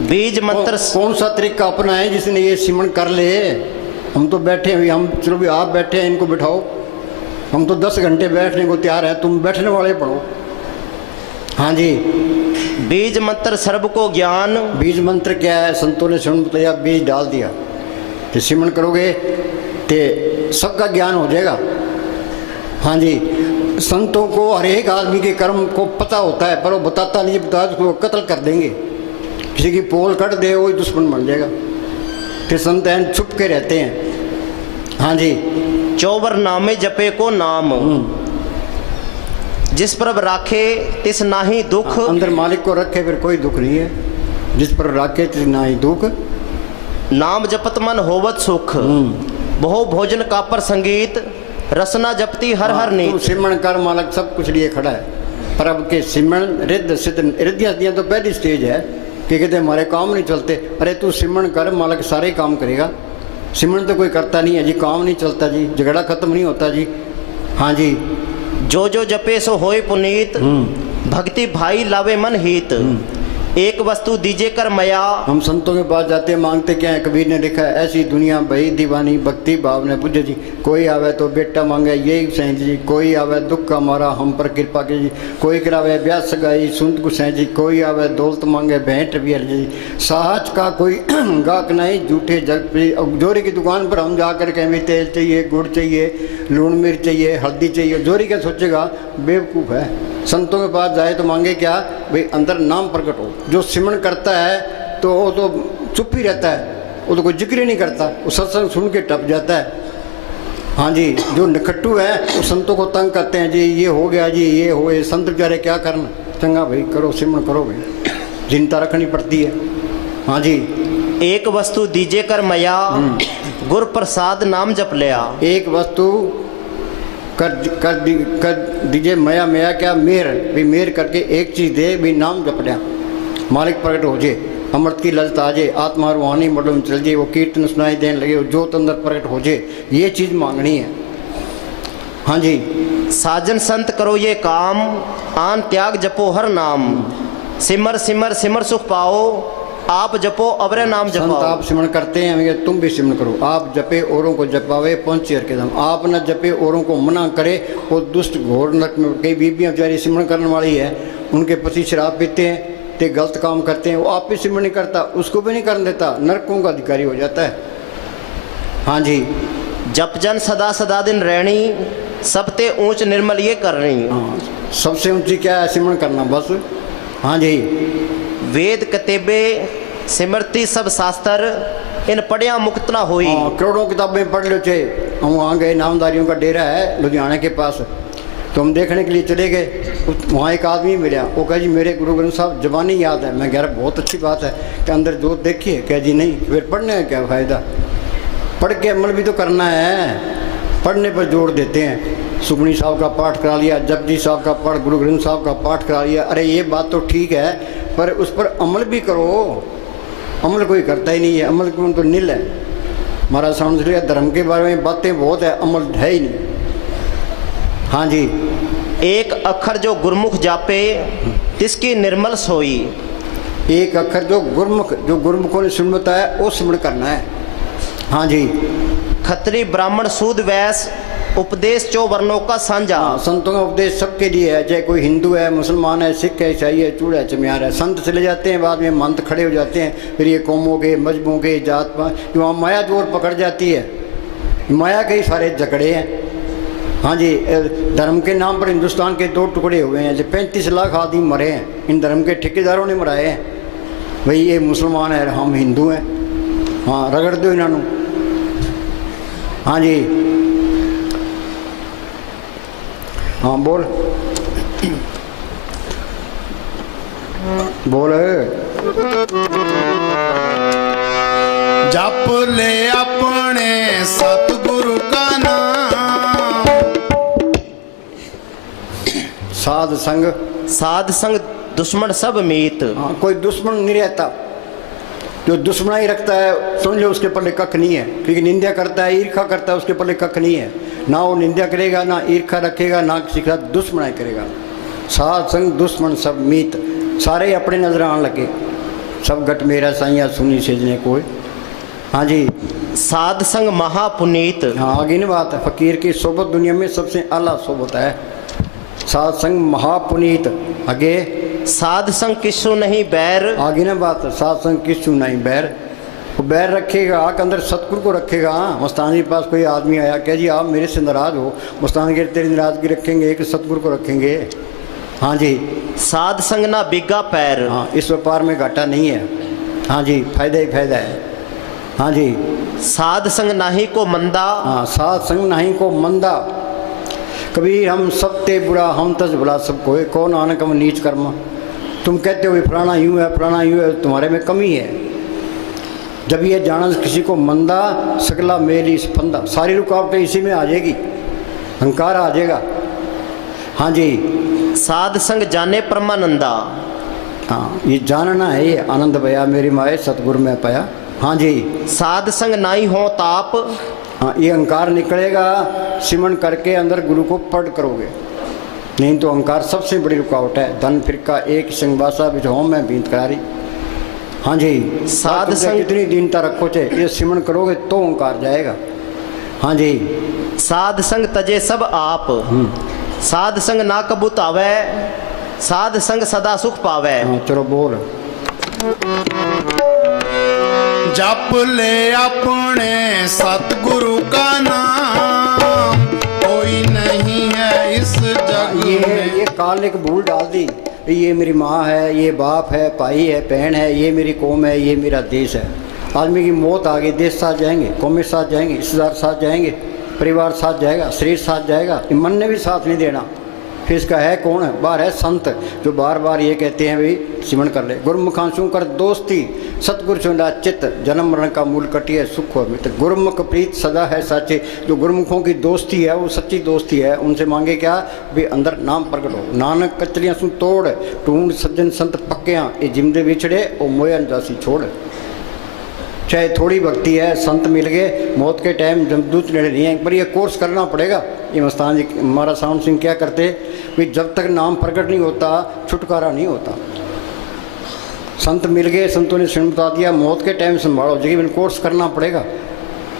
बीज मंत्र कौन सा तरीका अपना है जिसने ये सिमरण कर ले? हम तो बैठे हैं, हम चलो भी आप बैठे हैं, इनको बिठाओ। हम तो 10 घंटे बैठने को तैयार है, तुम बैठने वाले पढ़ो। हाँ जी, बीज मंत्र सर्व को ज्ञान। बीज मंत्र क्या है? संतों ने सिमरण बताया, बीज डाल दिया। तो सिमरण करोगे तो सबका ज्ञान हो जाएगा। हाँ जी, संतों को हर एक आदमी के कर्म को पता होता है, पर वो बताता नहीं, बताया तो उसको कत्ल कर देंगे। किसी की पोल कट दे वही दुश्मन बन जाएगा। फिर संत हैं छुप के रहते हैं। हाँ जी, 54 नामे जपे को नाम, जिस पर राखे तिस नाही दुख। अंदर मालिक को रखे फिर कोई दुख नहीं है, जिस पर राखे तिस नाही दुख। नाम जपत मन होवत सुख, बहु भोजन का पर संगीत। रसना जपती हर हर नीत। सिमरण कर, मालिक सब कुछ लिए खड़ा है। पर अब के सिमरण रिद्ध सिद्ध रिद्धियाँ तो पहली स्टेज है कि कहते हमारे काम नहीं चलते। अरे तू सिमरण कर, मालिक सारे काम करेगा। सिमरण तो कोई करता नहीं है जी, काम नहीं चलता जी, झगड़ा खत्म नहीं होता जी। हाँ जी, जो जो जपे सो होए पुनीत, भक्ति भाई लावे मन हित। एक वस्तु दीजिए कर मया। हम संतों के पास जाते हैं, मांगते क्या है? कबीर ने लिखा है, ऐसी दुनिया भई दीवानी भक्ति भाव ने बुझे जी। कोई आवे तो बेटा मांगे यही सैं जी, कोई आवे दुख का मारा हम पर कृपा की जी, कोई करावे ब्याह सगाई सुनत को सैं जी, कोई आवे दौलत मांगे भेंट भी जी। साहज का कोई गाहक नहीं झूठे जग पे। जोरी की दुकान पर हम जाकर कहें भी तेल चाहिए, गुड़ चाहिए, लून मिर्च चाहिए, हल्दी चाहिए, जोरी क्या सोचेगा? बेवकूफ़ है। संतों के पास जाए तो मांगे क्या? भाई अंदर नाम प्रकट हो। जो सिमरन करता है तो वो तो चुप ही रहता है, वो तो कोई जिक्र ही नहीं करता, वो सत्संग सुन के टप जाता है। हाँ जी, जो निकट्टू है वो संतों को तंग करते हैं जी, ये हो गया जी, ये हो गए। संत बेचारे क्या करना? चंगा भाई करो, सिमरन करो भाई, चिंता रखनी पड़ती है। हाँ जी, एक वस्तु दीजिए कर मया, गुर प्रसाद नाम जप लिया। एक वस्तु कर दीजिए मया। मया क्या? मेहर भी, मेहर करके एक चीज़ दे भी, नाम जप लिया, मालिक प्रकट हो जाए, अमृत की ललत आ जाए, आत्मा रूहानी मडों में चल जाए, वो कीर्तन सुनाई देने लगे, वो जोत अंदर प्रकट हो जाए, ये चीज़ मांगनी है। हाँ जी, साजन संत करो ये काम, आन त्याग जपो हर नाम, सिमर सिमर सिमर सुख पाओ, आप जपो अवरे नाम संत जपाओ। आप सिमरन करते हैं, हमें तुम भी सिमरन करो। आप जपे औरों को जपावे पहुँचे हर के दाम, आप न जपे औरों को मना करे, वो दुष्ट घोर नरक में। कई बीबियाँ बेचारी सिमरन करने वाली है, उनके पति शराब पीते हैं तो गलत काम करते हैं, वो आप भी सिमरन नहीं करता, उसको भी नहीं करने देता, नरकों का अधिकारी हो जाता है। हाँ जी, जप जन सदा सदा दिन रहनी, सबते ऊंच निर्मल ये करनी। हाँ, सबसे ऊंची क्या है? सिमरन करना बस। हाँ जी, वेद कतेबे सिमरती सब शास्त्र, इन पढ़िया मुक्त ना होई। हाँ, करोड़ों किताबें पढ़ लो चाहे। हम वहाँ गए, नामधारियों का डेरा है लुधियाना के पास, तो हम देखने के लिए चले गए। वहाँ एक आदमी मिला, वो कहा जी मेरे गुरु ग्रंथ साहब जबानी याद है। मैं कह रहा बहुत अच्छी बात है, कि अंदर जोत देखिए। कह जी नहीं, फिर पढ़ने का क्या फ़ायदा? पढ़ के अमल भी तो करना है, पढ़ने पर जोर देते हैं। सुखमनी साहब का पाठ करा लिया, जपजी साहब का पाठ, गुरु ग्रंथ साहब का पाठ करा लिया। अरे ये बात तो ठीक है, पर उस पर अमल भी करो। अमल कोई करता ही नहीं है, अमल क्यों तो नील है। महाराज समझ लिया, धर्म के बारे में बातें बहुत है, अमल है ही नहीं। हाँ जी, एक अक्षर जो गुरमुख जापे, तिसकी निर्मल सोई। एक अक्षर जो गुरमुखों ने सुन बताया वो सिमरन करना है। हाँ जी, खत्री ब्राह्मण सूद वैश्य, उपदेश चो वर्णों का साझा। हाँ, संतों का उपदेश सबके लिए है, चाहे कोई हिंदू है, मुसलमान है, सिख है, ईसाई है, चूड़ा है, चमियार है। संत चले जाते हैं, बाद में मंत खड़े हो जाते हैं, फिर ये कौमों के, मजहबों के, जात पात, वहाँ माया जोर पकड़ जाती है। माया के ही सारे झगड़े हैं। हाँ जी, धर्म के नाम पर हिंदुस्तान के दो टुकड़े हुए हैं। जो 35 लाख आदमी मरे हैं, इन धर्म के ठेकेदारों ने मराए हैं। भाई ये मुसलमान है, हम हिंदू हैं। हाँ, रगड़ दो इन्हों। हाँ जी, हाँ बोल बोल। जप ले अपने सतगुरु का नाम, साध संग, साध संग दुश्मन सब मीत। हाँ, कोई दुश्मन नहीं रहता। जो दुश्मनाई रखता है समझ लो उसके पल्ले कख नहीं है, क्योंकि निंदा करता है, ईर्खा करता है, उसके पल्ले कख नहीं है। ना वो निंदा करेगा, ना ईर्खा रखेगा, ना किसी का दुश्मनाई करेगा। साध संग दुश्मन सब मीत, सारे अपने नजर आने लगे। सब गट मेरा साइया सुनी सेजने कोई। हाँ जी, साध संग महापुनीत। हाँ, आगे नहीं बात है। फकीर की सोबत दुनिया में सबसे आला सोबत है। साध संग महापुनीत। आगे साध संग किसु नहीं बैर। आगे ना बात है, साध संग किसु नहीं बैर। वो बैर रखेगा के अंदर सतगुरु को रखेगा। मस्तान के पास कोई आदमी आया, कह जी आप मेरे से नाराज हो, मस्तान के तेरी नाराजगी रखेंगे कि सतगुरु को रखेंगे। हाँ जी, साध संग ना बिगा पैर। हाँ, इस व्यापार में घाटा नहीं है। हाँ जी, फायदा ही फायदा है। हाँ जी, साध संग नाही को मंदा। हाँ, साध संग नहीं को मंदा। कबीर हम सब ते बुरा, हम तज बुला सब कोई, कौन नानक हम नीच कर्म। तुम कहते हो फलाना यूँ है, फलाना यूँ है, तुम्हारे में कमी है। जब ये जाना किसी को मंदा, सकला मेली स्पंदा, सारी रुकावटें इसी में आ जाएगी, अहंकार आ जाएगा। हाँ जी, साध संग जाने परमानंदा। हाँ, ये जानना है, ये आनंद भया मेरी माए सतगुरु में पाया। हाँ जी, साध संग नाई हो ताप। हाँ, ये अहंकार निकलेगा सिमरन करके, अंदर गुरु को पढ़ करोगे। नहीं तो अहंकार सबसे बड़ी रुकावट है। धन फिरका एक संगवासा बिछो में बीत करारी। हाँ जी, साध संग कितनी दीनता रखो चे, ये सिमरण करोगे तो अहंकार जाएगा। हाँ जी, साध संग तजे सब आप, साध संग ना कबूत आवे, साध संग सदा सुख पावे। हाँ चलो बोल। जप ले अपने सतगुरु का नाम, कोई नहीं है इस जग में। ये काल ने एक भूल डाल दी, ये मेरी माँ है, ये बाप है, भाई है, बहन है, ये मेरी कौम है, ये मेरा देश है। आदमी की मौत आ गई, देश साथ जाएंगे, कौमें साथ जाएंगे, रिश्तेदार साथ जाएंगे, परिवार साथ जाएगा, शरीर साथ जाएगा, मन ने भी साथ नहीं देना। फिर इसका है कौन है? बाहर है संत, जो बार बार ये कहते हैं भाई सिमरण कर ले। गुरुमुखांशु कर दोस्ती, सतगुरु चुना चित्त, जन्म मरण का मूल कटिए सुख हो मित्र। गुरुमुख प्रीत सदा है साचे। जो गुरुमुखों की दोस्ती है वो सच्ची दोस्ती है। उनसे मांगे क्या? भी अंदर नाम प्रकट हो। नानक कचलियाँ सुन तोड़, ढूंढ सज्जन संत पक्कियाँ, ये जिमदे बिछड़े ओ मोयन जासी छोड़। चाहे थोड़ी भक्ति है, संत मिल गए, मौत के टाइम जमदूत नेड़े नहीं है, पर ये कोर्स करना पड़ेगा। ये मस्तान जी महाराज सावन सिंह क्या करते भी, जब तक नाम प्रकट नहीं होता छुटकारा नहीं होता। संत मिल गए, संतों ने स्वयं बता दिया, मौत के टाइम संभालो, लेकिन कोर्स करना पड़ेगा।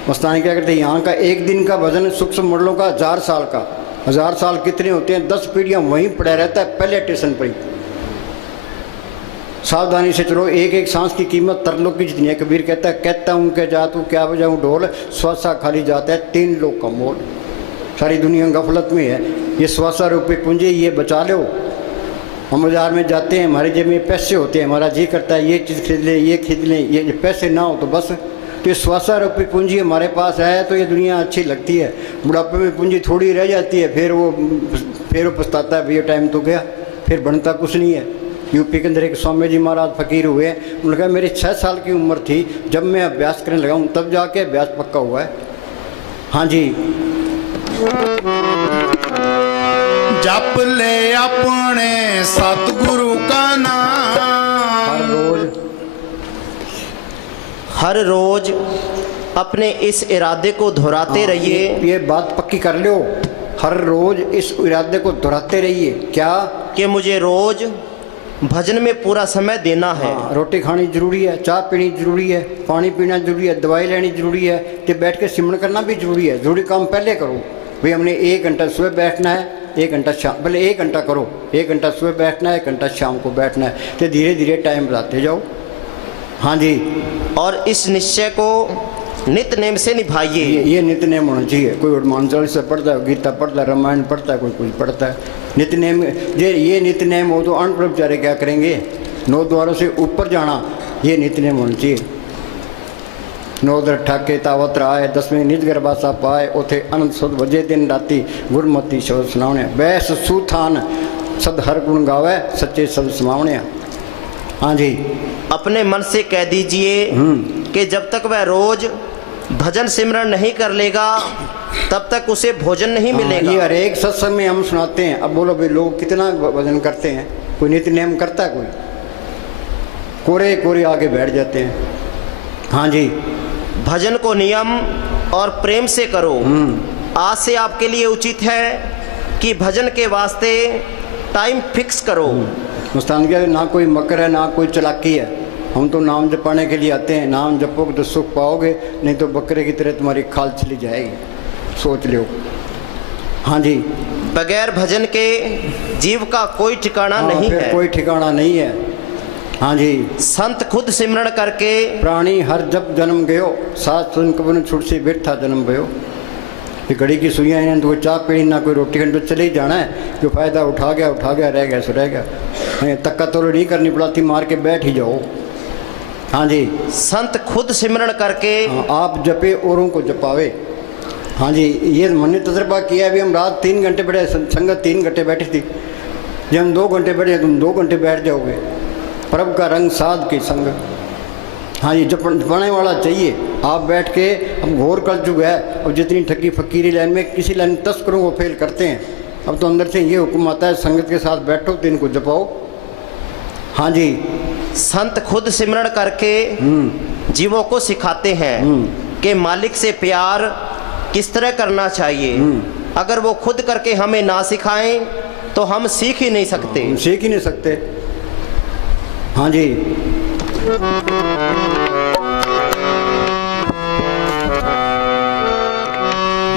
मस्तानी क्या करते हैं, यहाँ का एक दिन का भजन सूक्ष्म मंडलों का 1000 साल का। 1000 साल कितने होते हैं? 10 पीढ़ियाँ वहीं पड़ा रहता है, पहले स्टेशन पर ही। सावधानी से चलो, एक एक सांस की कीमत तरलोक की जितनी है। कबीर कहता हूँ क्या जा तू क्या बजाऊँ ढोल, श्वासा खाली जाता है 3 लोग का मोल। सारी दुनिया गफलत में है। ये श्वासा रूपी पूंजी ये बचा लो। हम बाजार में जाते हैं, हमारे जेब में पैसे होते हैं, हमारा जी करता है ये चीज़ खरीद लें, ये खरीद लें, ये पैसे ना हो तो बस। तो ये श्वासा रूपी पूंजी हमारे पास है तो ये दुनिया अच्छी लगती है। बुढ़ापे में पूंजी थोड़ी रह जाती है, फिर वो पछताता है, भैया टाइम तो गया, फिर बनता कुछ नहीं है। यूपी के अंदर एक स्वामी जी महाराज फकीर हुए, उन्होंने कहा मेरी 6 साल की उम्र थी जब मैं अभ्यास करने लगा हूँ, तब जाके अभ्यास पक्का हुआ है। हाँ जी, जप ले अपने सतगुरु का नाम, हर रोज अपने इस इरादे को दोहराते रहिए। ये बात पक्की कर लो, हर रोज इस इरादे को दोहराते रहिए। क्या? कि मुझे रोज भजन में पूरा समय देना है। रोटी खानी जरूरी है, चाय पीनी जरूरी है, पानी पीना जरूरी है, दवाई लेनी जरूरी है, तो बैठ के सिमरण करना भी जरूरी है। जरूरी काम पहले करो भाई। हमने 1 घंटा सुबह बैठना है, 1 घंटा शाम, पहले 1 घंटा करो, 1 घंटा सुबह बैठना है, 1 घंटा शाम को बैठना है, तो धीरे धीरे टाइम बढ़ाते जाओ। हाँ जी, और इस निश्चय को नित नेम से निभाइए। ये नित नेम होना चाहिए। कोई हनुमान चालीसा पढ़ता है, गीता पढ़ता है, रामायण पढ़ता है, कोई कुछ पढ़ता है। नित नेम, ये नित नेम हो तो अनपढ़ बेचारे क्या करेंगे? 9 द्वारों से ऊपर जाना, ये नित नेम होना चाहिए। 9 दर ठाके तावत आए, 10वें निज गर्भासा पाए, उथे अनंत सुध वजे दिन राती, गुरमति शब्द सुनावने। बैस सुथान सद हर गुण गावे, सच्चे शब्द समावने। हाँ जी, अपने मन से कह दीजिए कि जब तक वह रोज भजन सिमरण नहीं कर लेगा तब तक उसे भोजन नहीं मिलेगा। ये हर एक सत्संग में हम सुनाते हैं। अब बोलो भाई, लोग कितना भजन करते हैं? कोई नित्य नियम करता है? कोई कोरे कोरे आगे बैठ जाते हैं। हाँ जी, भजन को नियम और प्रेम से करो। आज से आपके लिए उचित है कि भजन के वास्ते टाइम फिक्स करो। मुस्तान क्या, ना कोई मकर है ना कोई चालाकी है। हम तो नाम जपाने के लिए आते हैं। नाम जपोगे तो सुख पाओगे, नहीं तो बकरे की तरह तुम्हारी खाल चली जाएगी, सोच लो। हाँ जी, बगैर भजन के जीव का कोई ठिकाना नहीं है। कोई ठिकाना नहीं है। हाँ जी, संत खुद सिमरण करके प्राणी हर जब जन्म गयो, सात सुन कबन छुट से बैठा जन्म भयो। ये घड़ी की सुइयाँ हैं, तो कोई चाय पीनी ना कोई रोटी खानी, तो चले ही जाना है। जो फायदा उठा गया, रह गया सो रह गया। तक्का तोड़ नहीं करनी पड़ती, मार के बैठ ही जाओ। हाँ जी, संत खुद सिमरण करके आप जपे औरों को जपावे। हाँ जी, ये मैंने तजर्बा किया है। अभी हम रात 3 घंटे बैठे, संगत 3 घंटे बैठी थी। जब हम 2 घंटे बैठे, तुम 2 घंटे बैठ जाओगे। प्रभ का रंग साध के संग। हाँ जी, जपने वाला चाहिए। आप बैठ के, अब घोर कल चुका है। अब जितनी ठगी फकीरी लाइन में किसी लाइन तस्करों को फेल करते हैं। अब तो अंदर से ये हुक्म आता है, संगत के साथ बैठो तो इनको जपाओ। हाँ जी, संत खुद सिमरण करके जीवों को सिखाते हैं कि मालिक से प्यार किस तरह करना चाहिए। अगर वो खुद करके हमें ना सिखाएं तो हम सीख ही नहीं सकते। हम सीख ही नहीं सकते। हाँ जी।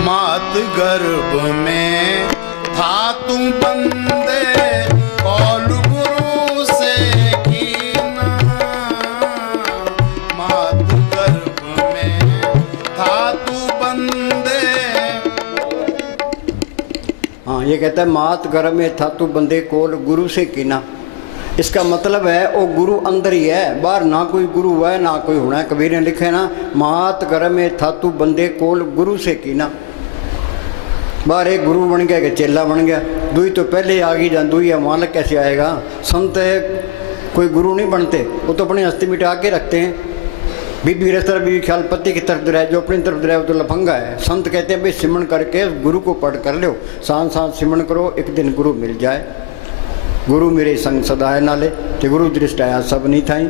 मात गर्भ में था तू बंदे कौल गुरु से कीना। मात गर्भ में था तू बंदे। हाँ, ये कहता है मात गर्भ में था तू बंदे कोल गुरु से कीना। इसका मतलब है वो गुरु अंदर ही है, बाहर ना कोई गुरु है ना कोई होना है। कबीर ने लिखे ना, मात गर्भ में था तू बंदे कोल गुरु से कीना। बाहर एक गुरु बन गया कि चेला बन गया, दुई तो पहले आ गई जान दुई मालक कैसे आएगा। संत कोई गुरु नहीं बनते, वो तो अपनी हस्ती मिटा के रखते हैं। बीबी की तरफ भी ख्याल पति की तरफ रहे, जो अपनी तरफ रहे वो तो लफंगा है। संत कहते हैं भाई सिमरन करके गुरु को पढ़ कर लो, सांस सांस सिमरन करो, एक दिन गुरु मिल जाए। गुरु मेरे संग सदाए नाले ते गुरु दृष्ट आया सब नहीं थाई।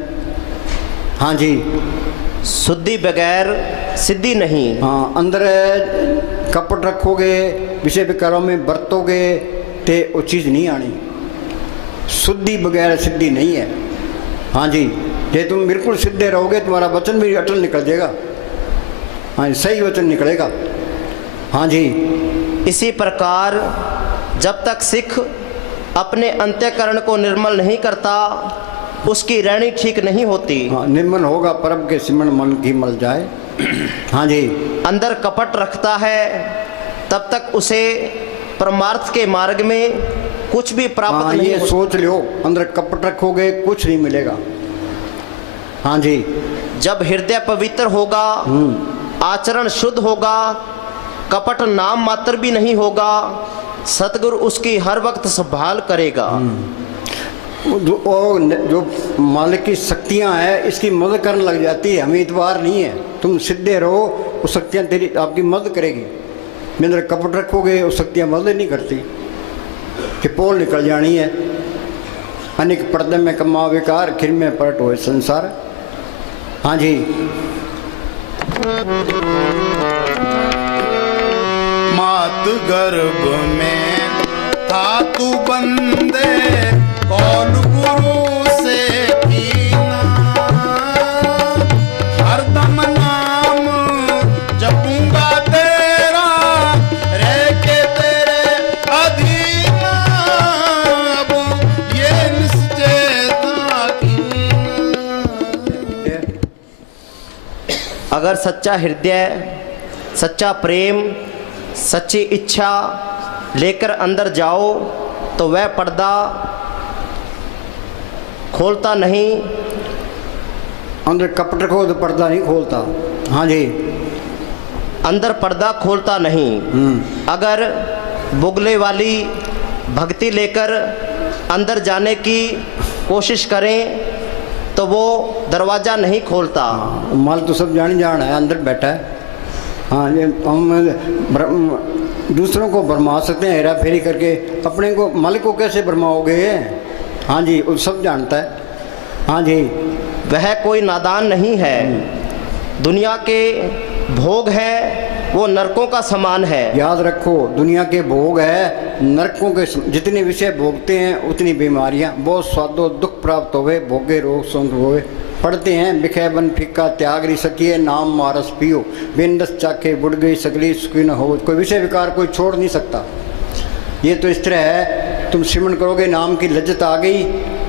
हाँ जी। शुद्धि बगैर सिद्धि नहीं। हाँ, अंदर कपट रखोगे, विषय विकारों में बरतोगे ते वो चीज़ नहीं आनी। शुद्धि बगैर सिद्धि नहीं है। हाँ जी, ये तुम बिल्कुल सिद्धे रहोगे तुम्हारा वचन भी अटल निकल जाएगा। हाँ, सही वचन निकलेगा। हाँ जी। इसी प्रकार जब तक सिख अपने अंत्यकरण को निर्मल नहीं करता, उसकी रहनी ठीक नहीं होती। हाँ, निर्मल होगा परम के सिमरन मन की मल जाए। हाँ जी। अंदर कपट रखता है तब तक उसे परमार्थ के मार्ग में कुछ भी प्राप्त हाँ, नहीं ये हो। सोच लो, अंदर कपट रखोगे कुछ नहीं मिलेगा। हाँ जी। जब हृदय पवित्र होगा, आचरण शुद्ध होगा, कपट नाम मात्र भी नहीं होगा, सतगुरु उसकी हर वक्त संभाल करेगा। जो मालिक की शक्तियाँ हैं इसकी मदद करने लग जाती है, हमें इतबार नहीं है। तुम सीधे रहो, वो शक्तियाँ तेरी आपकी मदद करेगी। मेरे कपट रखोगे वो शक्तियाँ मदद नहीं करती कि पोल निकल जानी है। अनेक पर्दे में कमा विकार, खिर में पलट हो संसार। हाँ जी। मात गर्भ में था तू बंदे कौल गुरु से कीना। हरदम नाम जपूंगा तेरा, रह के तेरे अधीन। अब ये निश्चय था कीना। अगर सच्चा हृदय, सच्चा प्रेम, सच्ची इच्छा लेकर अंदर जाओ तो वह पर्दा खोलता नहीं। अंदर कपट रखो तो पर्दा नहीं खोलता। हाँ जी। अंदर पर्दा खोलता नहीं। अगर बुगले वाली भक्ति लेकर अंदर जाने की कोशिश करें तो वो दरवाज़ा नहीं खोलता। माल तो सब जान है, अंदर बैठा है। हाँ, ये हम दूसरों को भरमा सकते हैं हेरा फेरी करके, अपने को मालिक को कैसे भरमाओगे। हाँ जी, वो सब जानता है। हाँ जी। वह कोई नादान नहीं है। दुनिया के भोग है वो नरकों का समान है। याद रखो, दुनिया के भोग है नरकों के जितने विषय भोगते हैं उतनी बीमारियाँ। बहुत स्वादो दुख प्राप्त होवे, भोगे रोग संग होवे। पढ़ते हैं बिखे बन फिक्का त्याग री सकिए, नाम मारस पियो बिंदस चाके बुढ़ गई सगली सुखी न हो। कोई विषय विकार कोई छोड़ नहीं सकता। ये तो इस तरह है, तुम सिमरन करोगे, नाम की लज्जत आ गई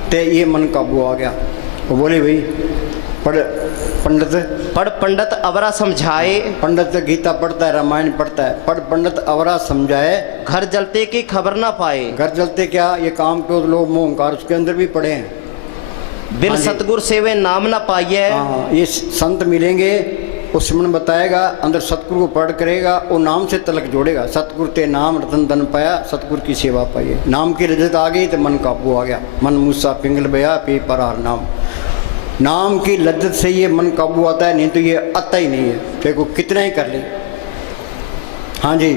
तो ये मन काबू आ गया। वो बोले भाई पढ़ पंडित अवरा समझाए। पंडित गीता पढ़ता है, रामायण पढ़ता है, पढ़ पंडित अवरा समझाए, घर जलते की खबर ना पाए। घर जलते क्या, ये काम क्रोध लोभ मोह अहंकार उसके अंदर भी पड़े हैं। बिन हाँ सतगुरु सेवे नाम ना पाइए। हाँ, ये संत मिलेंगे, वो सिमरन बताएगा, अंदर सतगुरु को पढ़ करेगा, वो नाम से तलक जोड़ेगा। सतगुरु ते नाम रतन धन पाया, सतगुरु की सेवा पाइए। नाम की रजत आ गई तो मन काबू आ गया। मन मूसा पिंगल बया पी परार नाम। नाम की लज्जत से ये मन काबू आता है, नहीं तो ये आता ही नहीं है, देखो कितना ही कर ले। हाँ जी।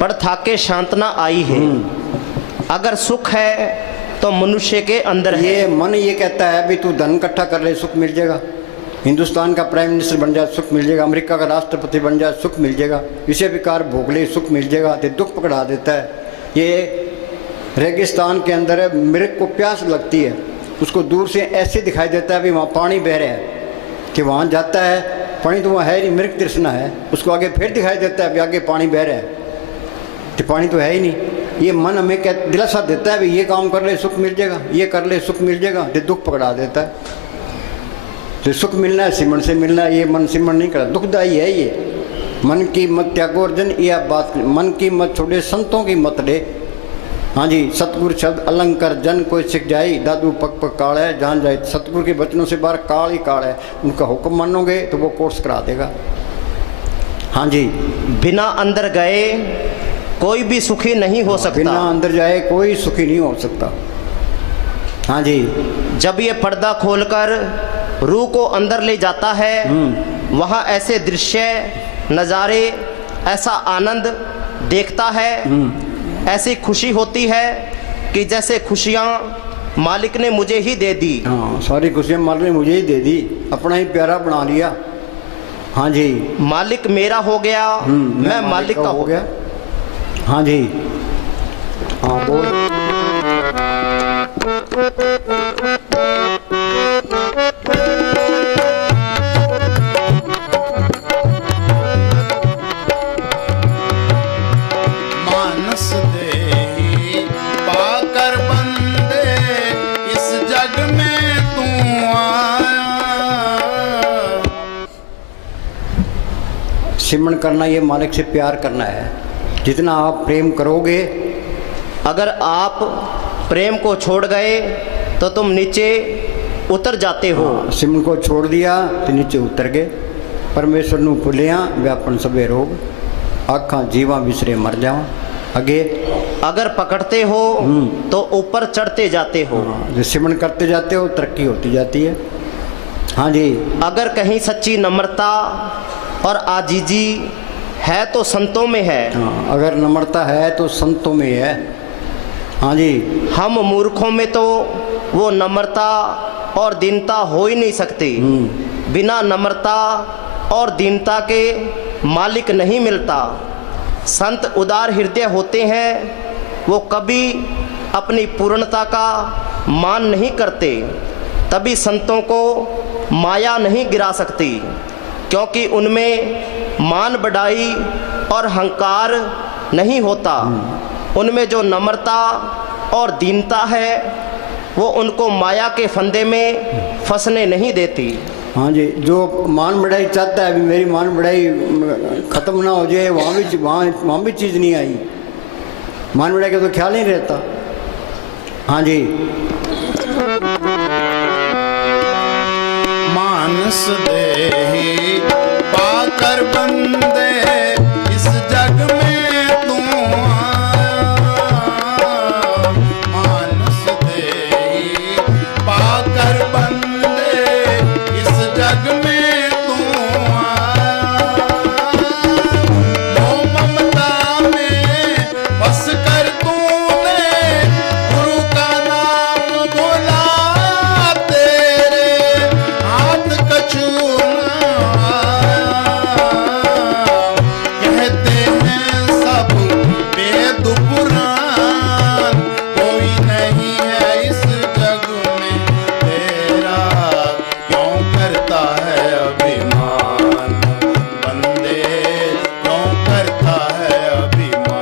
पर थाके शांतना आई है। अगर सुख है तो मनुष्य के अंदर है। ये मन ये कहता है भी तू धन इकट्ठा कर ले सुख मिल जाएगा, हिंदुस्तान का प्राइम मिनिस्टर बन जाए सुख मिल जाएगा, अमेरिका का राष्ट्रपति बन जाए सुख मिल जाएगा, विषय विकार भोग ले सुख मिल जाएगा, तो दुख पकड़ा देता है। ये रेगिस्तान के अंदर है, मृग को प्यास लगती है, उसको दूर से ऐसे दिखाई देता है भी वहाँ पानी बह रहा है, कि वहाँ जाता है पानी तो वहाँ है नहीं, मृग तृष्णा है, उसको आगे फिर दिखाई देता है भी आगे पानी बह रहा है, तो पानी तो है ही नहीं। ये मन हमें क्या दिलासा देता है भी ये काम कर ले सुख मिल जाएगा, ये कर ले सुख मिल जाएगा, तो दुख पकड़ा देता है। तो सुख मिलना है सिमरन से मिलना है, ये मन सिमरन नहीं करता, दुखदायी है ये। मन की मत त्यागो अर्जन, यह बात मन की मत छोड़े संतों की मत ले। हाँ जी, सतगुरु शब्द अलंकार जन कोई सिख जाए, दादू पक पक काल है जान जाए। सतगुरु के बचनों से बाहर काल ही काल है, उनका हुक्म मानोगे तो वो कोर्स करा देगा। हाँ जी, बिना अंदर गए कोई भी सुखी नहीं हो सकता। बिना अंदर जाए कोई सुखी नहीं हो सकता। हाँ जी, जब ये पर्दा खोलकर रूह को अंदर ले जाता है, वहाँ ऐसे दृश्य नज़ारे, ऐसा आनंद देखता है, ऐसी खुशी होती है कि जैसे खुशियाँ मालिक ने मुझे ही दे दी। हाँ, सारी खुशियाँ मालिक ने मुझे ही दे दी, अपना ही प्यारा बना लिया। हाँ जी, मालिक मेरा हो गया, मैं मालिक का हो गया। हाँ जी, हाँ बोल। मानस देही पाकर बंदे, इस जग में तू आया। सिमरन करना ये मालिक से प्यार करना है। जितना आप प्रेम करोगे, अगर आप प्रेम को छोड़ गए तो तुम नीचे उतर जाते हो। सिमरन को छोड़ दिया तो नीचे उतर गए। परमेश्वर नू भुलिया व्यापन सबे रोग, आँखां जीवा बिसरे मर जावा। आगे अगर पकड़ते हो तो ऊपर चढ़ते जाते हो। जो सिमरन करते जाते हो तरक्की होती जाती है। हाँ जी, अगर कहीं सच्ची नम्रता और आजीजी है तो संतों में है। हाँ, अगर नम्रता है तो संतों में है। हाँ जी, हम मूर्खों में तो वो नम्रता और दीनता हो ही नहीं सकती। बिना नम्रता और दीनता के मालिक नहीं मिलता। संत उदार हृदय होते हैं, वो कभी अपनी पूर्णता का मान नहीं करते। तभी संतों को माया नहीं गिरा सकती, क्योंकि उनमें मान बढ़ाई और अहंकार नहीं होता। उनमें जो नम्रता और दीनता है वो उनको माया के फंदे में फंसने नहीं देती। हाँ जी, जो मान बढ़ाई चाहता है, अभी मेरी मान बढ़ाई खत्म ना हो जाए, वहाँ भी चीज़ नहीं आई। मान बढ़ाई का तो ख्याल नहीं रहता। हाँ जी, मानस देही पाकर बंदे, इस जग में तू आया। मानस देही पाकर बंदे, इस जग में तू आया। मोह ममता में बस कर तूने गुरु का नाम बुलाया। तेरे हाथ कछु कहते हैं सब वेद पुराण, कोई नहीं है इस जग में तेरा, क्यों करता है अभिमान बंदे, क्यों करता है अभिमान।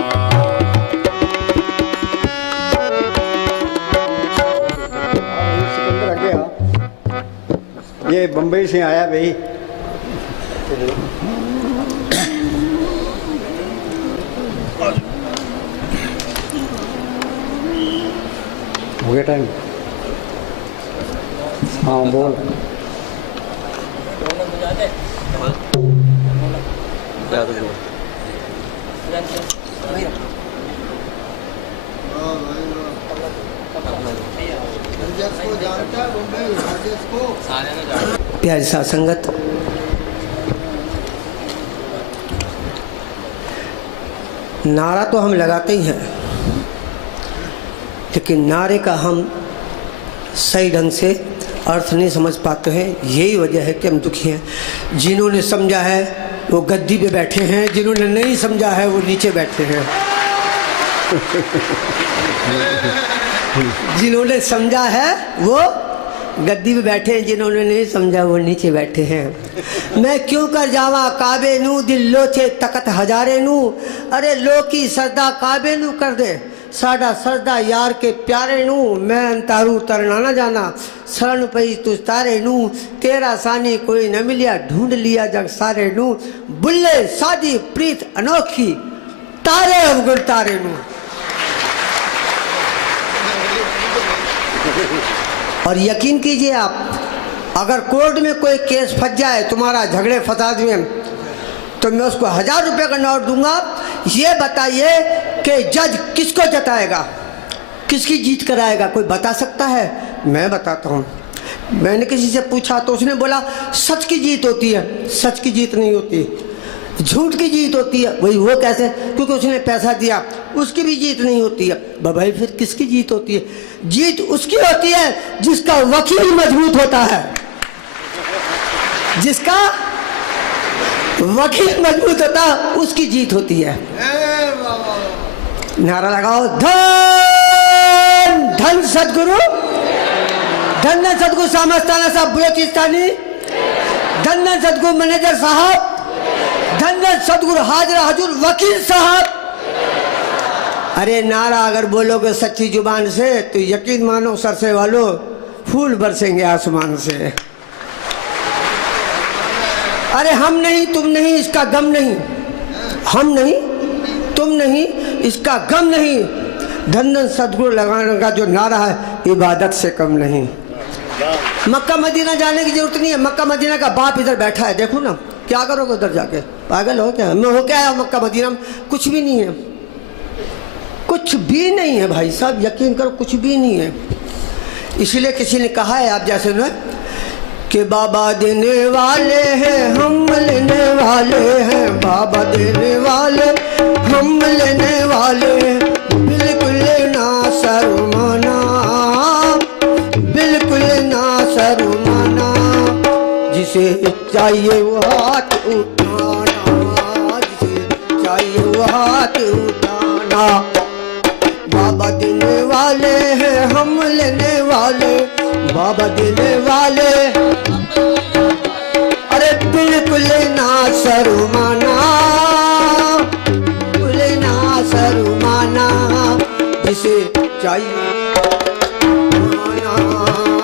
सिकंदर आ गया, ये बम्बई से आया भाई। हो गया टाइम? हाँ बोल। प्यारी साथ संगत, नारा तो हम लगाते ही हैं, लेकिन नारे का हम सही ढंग से अर्थ नहीं समझ पाते हैं। यही वजह है कि हम दुखी हैं। जिन्होंने समझा है वो गद्दी पे बैठे हैं, जिन्होंने नहीं समझा है वो नीचे बैठे हैं। जिन्होंने समझा है वो गद्दी पे बैठे हैं, जिन्होंने नहीं समझा वो नीचे बैठे हैं। मैं क्यों कर जावा काबे नू दिल लोचे तकत हजारे नू, अरे लो की सरदा काबे नू कर दे साडा सरदा यार के प्यारे नू, मैं अंतारू तरना न जाना शरण पई तुझ तारे नू, तेरा सानी कोई न मिलिया ढूंढ लिया जग सारे नू, बुल्ले सादी प्रीत अनोखी तारे अवगुण तारे नू। और यकीन कीजिए आप, अगर कोर्ट में कोई केस फंस जाए तुम्हारा झगड़े फसाद में, तो मैं उसको 1000 रुपये का नोट दूंगा। ये बताइए कि जज किसको जताएगा, किसकी जीत कराएगा, कोई बता सकता है? मैं बताता हूँ। मैंने किसी से पूछा तो उसने बोला सच की जीत होती है। सच की जीत नहीं होती, झूठ की जीत होती है। वही वो कैसे? क्योंकि उसने पैसा दिया, उसकी भी जीत नहीं होती है। भाई फिर किसकी जीत होती है? जीत उसकी होती है जिसका वकील मजबूत होता है। जिसका वकील मजबूत होता है उसकी जीत होती है। नारा लगाओ, धन धन सदगुरु, धन धन सदगुरु सामस्ताना साहब बलोचिस्तानी, धन धन सदगुरु मैनेजर साहब, धन धन सदगुरु हाजरा हजूर वकील साहब। अरे नारा अगर बोलोगे सच्ची जुबान से तो यकीन मानो सरसे वालों फूल बरसेंगे आसमान से। अरे हम नहीं तुम नहीं इसका गम नहीं, हम नहीं तुम नहीं इसका गम नहीं, धन धन सदगुरु लगाने का जो नारा है इबादत से कम नहीं। मक्का मदीना जाने की जरूरत नहीं है, मक्का मदीना का बाप इधर बैठा है, देखो ना क्या करोगे उधर जाके? पागल हो क्या? मैं हो क्या आया मक्का मदीना में? कुछ भी नहीं है, कुछ भी नहीं है भाई साहब, यकीन करो कुछ भी नहीं है। इसलिए किसी ने कहा है आप जैसे ना कि बाबा देने वाले हैं हम लेने वाले हैं, बाबा देने वाले हम लेने वाले, बिल्कुल ना शर्माना, बिल्कुल ना शर्माना, जिसे चाहिए वो हाथ उठाना, जिसे चाहिए वो हाथ उठाना। बाबा देने वाले हैं हम लेने वाले, बाबा देने वाले, अरे बिल्कुल ना शर्माना, बिल्कुल ना शर्माना, जिसे चाहिए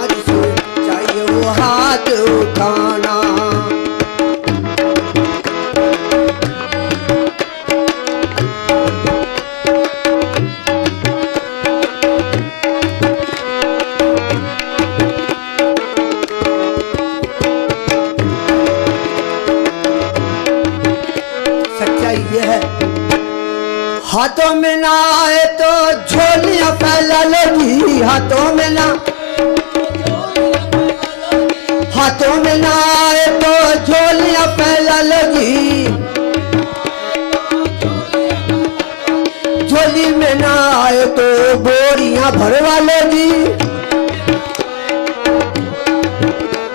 जिसे चाहिए वो हाथ उठाना। हाथों में ना आए तो झोलियां फैला लोगी, हाथों में ना, हाथों में ना आए तो झोलियां फैला लोगी, झोली में ना आए तो बोरियां भरवा लोगी।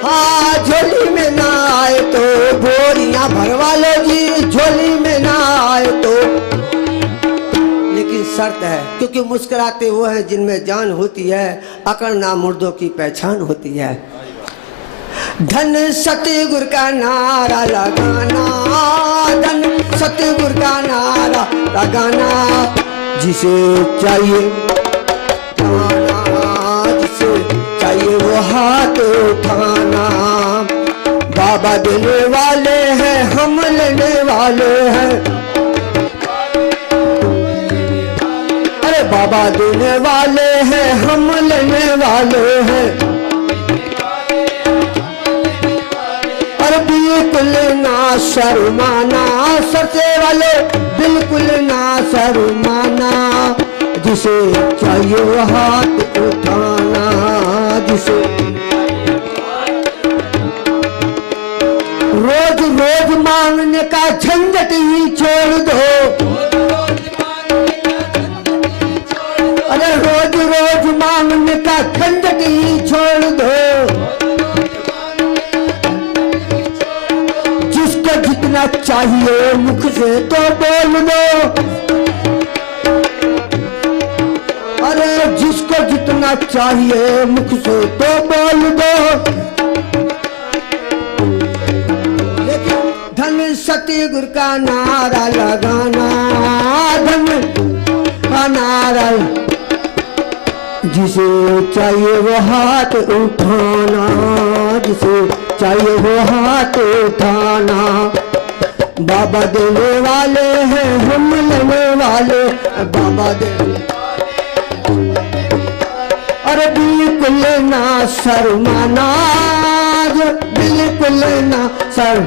हाँ झोली में ना आए तो बोरियां भरवा लोगी, झोली में ना आए तो, शर्त है क्योंकि मुस्कुराते वो हैं जिनमें जान होती है, अकड़ना मुर्दों की पहचान होती है। धन सतगुरु का नारा लगाना, धन सतगुरु का नारा लगाना, जिसे चाहिए जिसे चाहिए वो हाथ उठाना। बाबा देने वाले हैं हम लेने वाले हैं, बाबा देने वाले हैं हम लेने वाले हैं, और बिल्कुल ना शर्माना, सरसे वाले बिल्कुल ना शर्माना, जिसे चाहिए वो हाथ उठाना, जिसे रोज रोज मांगने का झंझट ही छोड़ दो, अरे रोज रोज मांगने का झंझट ही छोड़ दो, जिसको जितना चाहिए मुख से तो बोल दो, चाहिए मुख से तो बोल दो, लेकिन धन सतगुरु का नारा लगाना, धन का नारा, जिसे चाहिए वो हाथ उठाना, जिसे चाहिए वो हाथ उठाना। बाबा देने वाले हैं, हम लेने वाले, बाबा देने, अरे बिल्कुल ना शर्माना, बिल्कुल ना शर्म,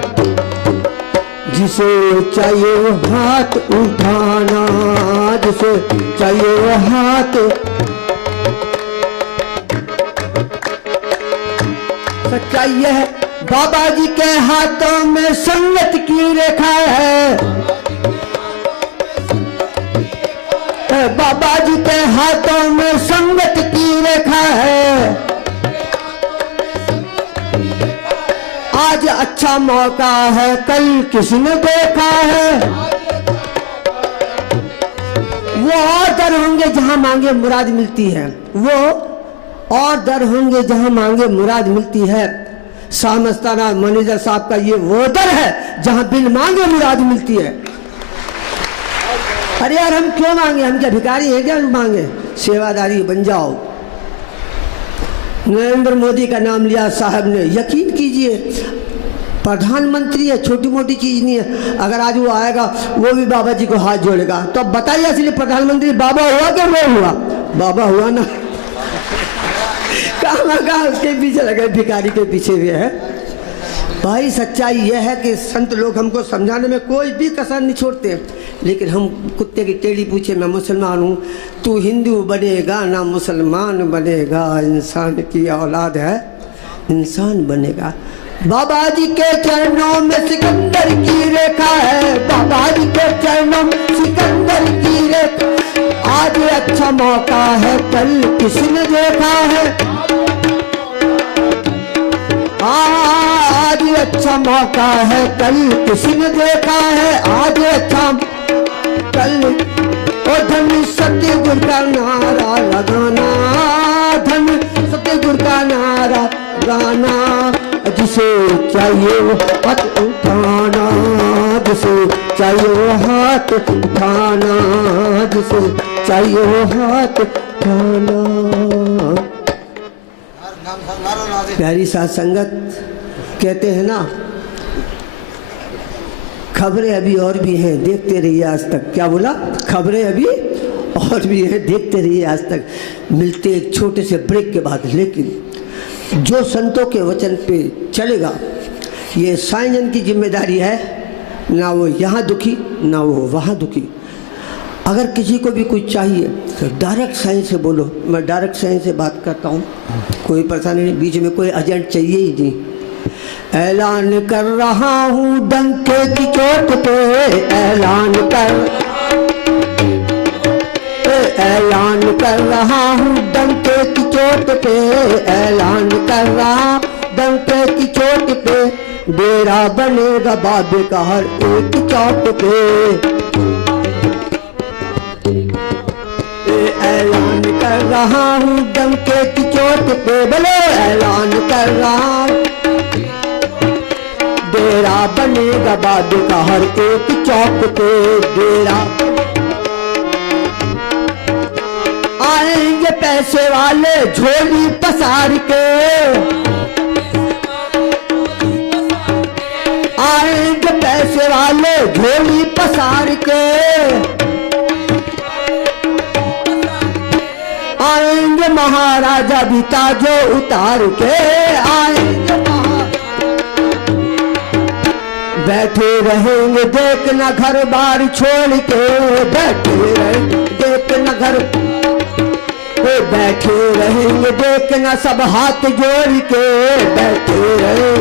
जिसे चाहिए वो हाथ उठाना, जिसे चाहिए वो हाथ। सच्चाई यह है बाबा जी के हाथों में संगत की रेखा है, बाबा जी के हाथों में संगत की रेखा है। आज अच्छा मौका है, कल किसने देखा है। वो और दर होंगे जहां मांगे मुराद मिलती है, वो और दर होंगे जहां मांगे मुराद मिलती है। सामस्ताना मैनेजर साहब का ये वो दर है जहां बिन मांगे मुराद मिलती है। अरे यार हम क्यों मांगे, हम क्या भिखारी हैं क्या मांगे, सेवादारी बन जाओ। नरेंद्र मोदी का नाम लिया साहब ने, यकीन कीजिए प्रधानमंत्री है, छोटी मोटी चीज नहीं है। अगर आज वो आएगा वो भी बाबा जी को हाथ जोड़ेगा, तो अब बताइए असली प्रधानमंत्री बाबा हुआ क्या वो हुआ, बाबा हुआ ना। कहा उसके पीछे लगे, भिखारी के पीछे भी है। भाई सच्चाई यह है कि संत लोग हमको समझाने में कोई भी कसर नहीं छोड़ते, लेकिन हम कुत्ते की टेढ़ी पूछे मैं मुसलमान हूँ, तू हिंदू बनेगा ना मुसलमान बनेगा, इंसान की औलाद है इंसान बनेगा। बाबा जी के चरणों में सिकंदर की रेखा है, बाबा जी के चरणों में सिकंदर की रेखा। आज अच्छा मौका है, कल किसने देखा है। आज अच्छा मौका है, कल किसने देखा है। आज अच्छा कल, ओ धन सतगुरु का नारा लगाना, धन सतगुरु का नारा गाना, जिसे चाहिए वो हाथ उठाना, जिसे चाहिए वो हाथ उठाना, जिसे चाहिए वो हाथ उठाना। प्यारी साथ संगत, कहते हैं ना खबरें अभी और भी हैं, देखते रहिए आज तक। क्या बोला, खबरें अभी और भी हैं, देखते रहिए आज तक। मिलते एक छोटे से ब्रेक के बाद, लेकिन जो संतों के वचन पे चलेगा, ये साईं की जिम्मेदारी है, ना वो यहाँ दुखी ना वो वहाँ दुखी। अगर किसी को भी कुछ चाहिए तो डायरेक्ट साईं से बोलो, मैं डायरेक्ट साईं से बात करता हूँ, कोई परेशानी नहीं, बीच में कोई एजेंट चाहिए ही नहीं। ऐलान कर रहा हूँ डंके की चोट पे, ऐलान कर रहा हूँ डंके की चोट पे, ऐलान कर रहा डंके की चोट पे, डेरा बनेगा बाबे का हर एक चौक पे। ऐलान कर रहा हूँ डंके की चोट पे, बोलो ऐलान कर रहा, डेरा बनेगा बाबे का हर एक चौक पे, डेरा। आएंगे पैसे वाले झोली पसार के, आएंगे पैसे वाले झोली पसार के, आएंगे महाराजा भी ताजो उतार के, आएंगे बैठे रहेंगे देखना घर बार छोड़ के, बैठे रहेंगे देखना घर, बैठे रहेंगे देखना सब हाथ जोड़ के, बैठे रहे।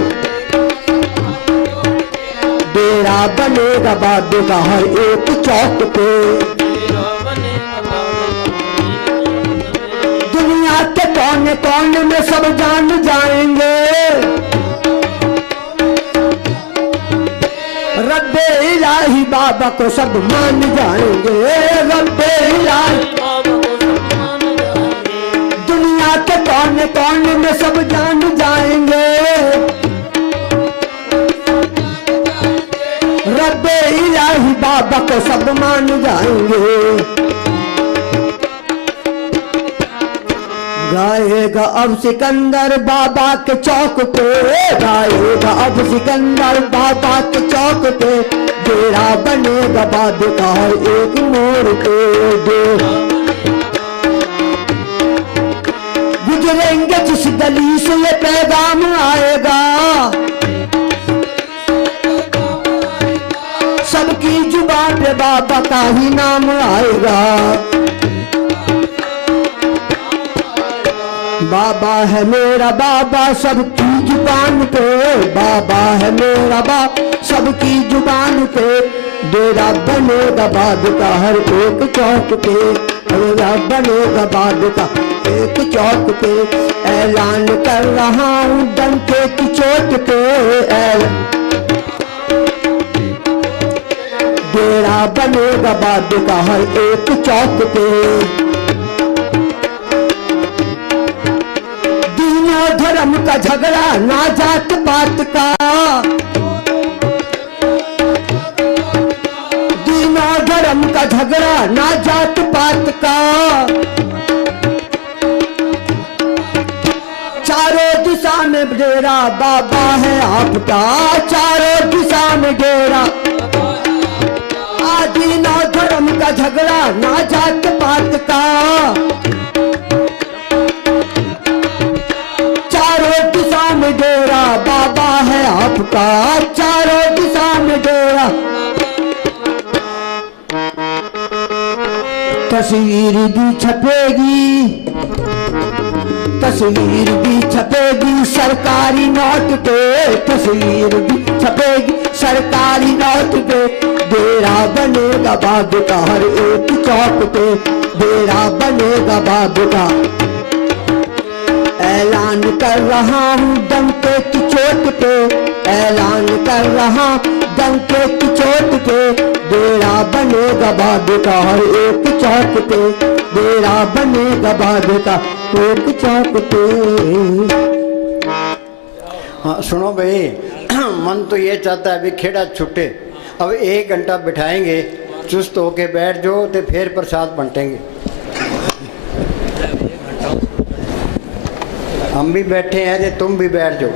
डेरा बनेगा बाबे का हर एक चौक पे, दुनिया के कोने कोने में सब जान जाएंगे, रब्बे इलाही बाबा को सब मान जाएंगे, रब्बे इलाही दुनिया कौन में सब जान जाएंगे। रब्बे इलाही बाबा को सब मान जाएंगे। गाएगा अब सिकंदर बाबा के चौक पे, गाएगा अब सिकंदर बाबा के चौक पे, डेरा बनेगा बाद का हर एक मोड़ पे। गुजरेंगे जिस गली से ये पैगाम आएगा, सबकी जुबान पे बाबा का ही नाम आएगा। बाबा है मेरा बाबा सबकी जुबान पे, बाबा है मेरा बाबा सबकी जुबान पे, डेरा बनेगा बाद का हर एक चौक पे, डेरा बनेगा बाद का एक चौक पे। ऐलान कर रहा हूँ डंके की चोट पे, डेरा बनेगा बाद का हर एक चौक पे। धर्म का झगड़ा ना जात पात का, दीना धर्म का झगड़ा ना जात पात का। चारों दिशा में डेरा बाबा है आपका, चारों दिशा में डेरा। दीना धर्म का झगड़ा ना जात पात का, डेरा बाबा है आपका, चारों दिशा में डेरा। तस्वीर भी छपेगी, तस्वीर भी छपेगी सरकारी नोट पे, तस्वीर भी छपेगी सरकारी नोट पे, डेरा बनेगा बाद का हर एक चौक पे, डेरा बनेगा बाद का। ऐलान कर रहा हूँ डंके की चोट पे, ऐलान कर रहा डंके की चोट पे, डेरा बनेगा बाद का हर एक चौक पे, डेरा बनेगा बाद का एक चौक पे। हाँ सुनो भाई, मन तो ये चाहता है अभी खेड़ा छुट्टे, अब 1 घंटा बिठाएंगे, चुस्त होके बैठ जाओ तो फिर प्रसाद बंटेंगे। हम भी बैठे हैं तो तुम भी बैठ जाओ।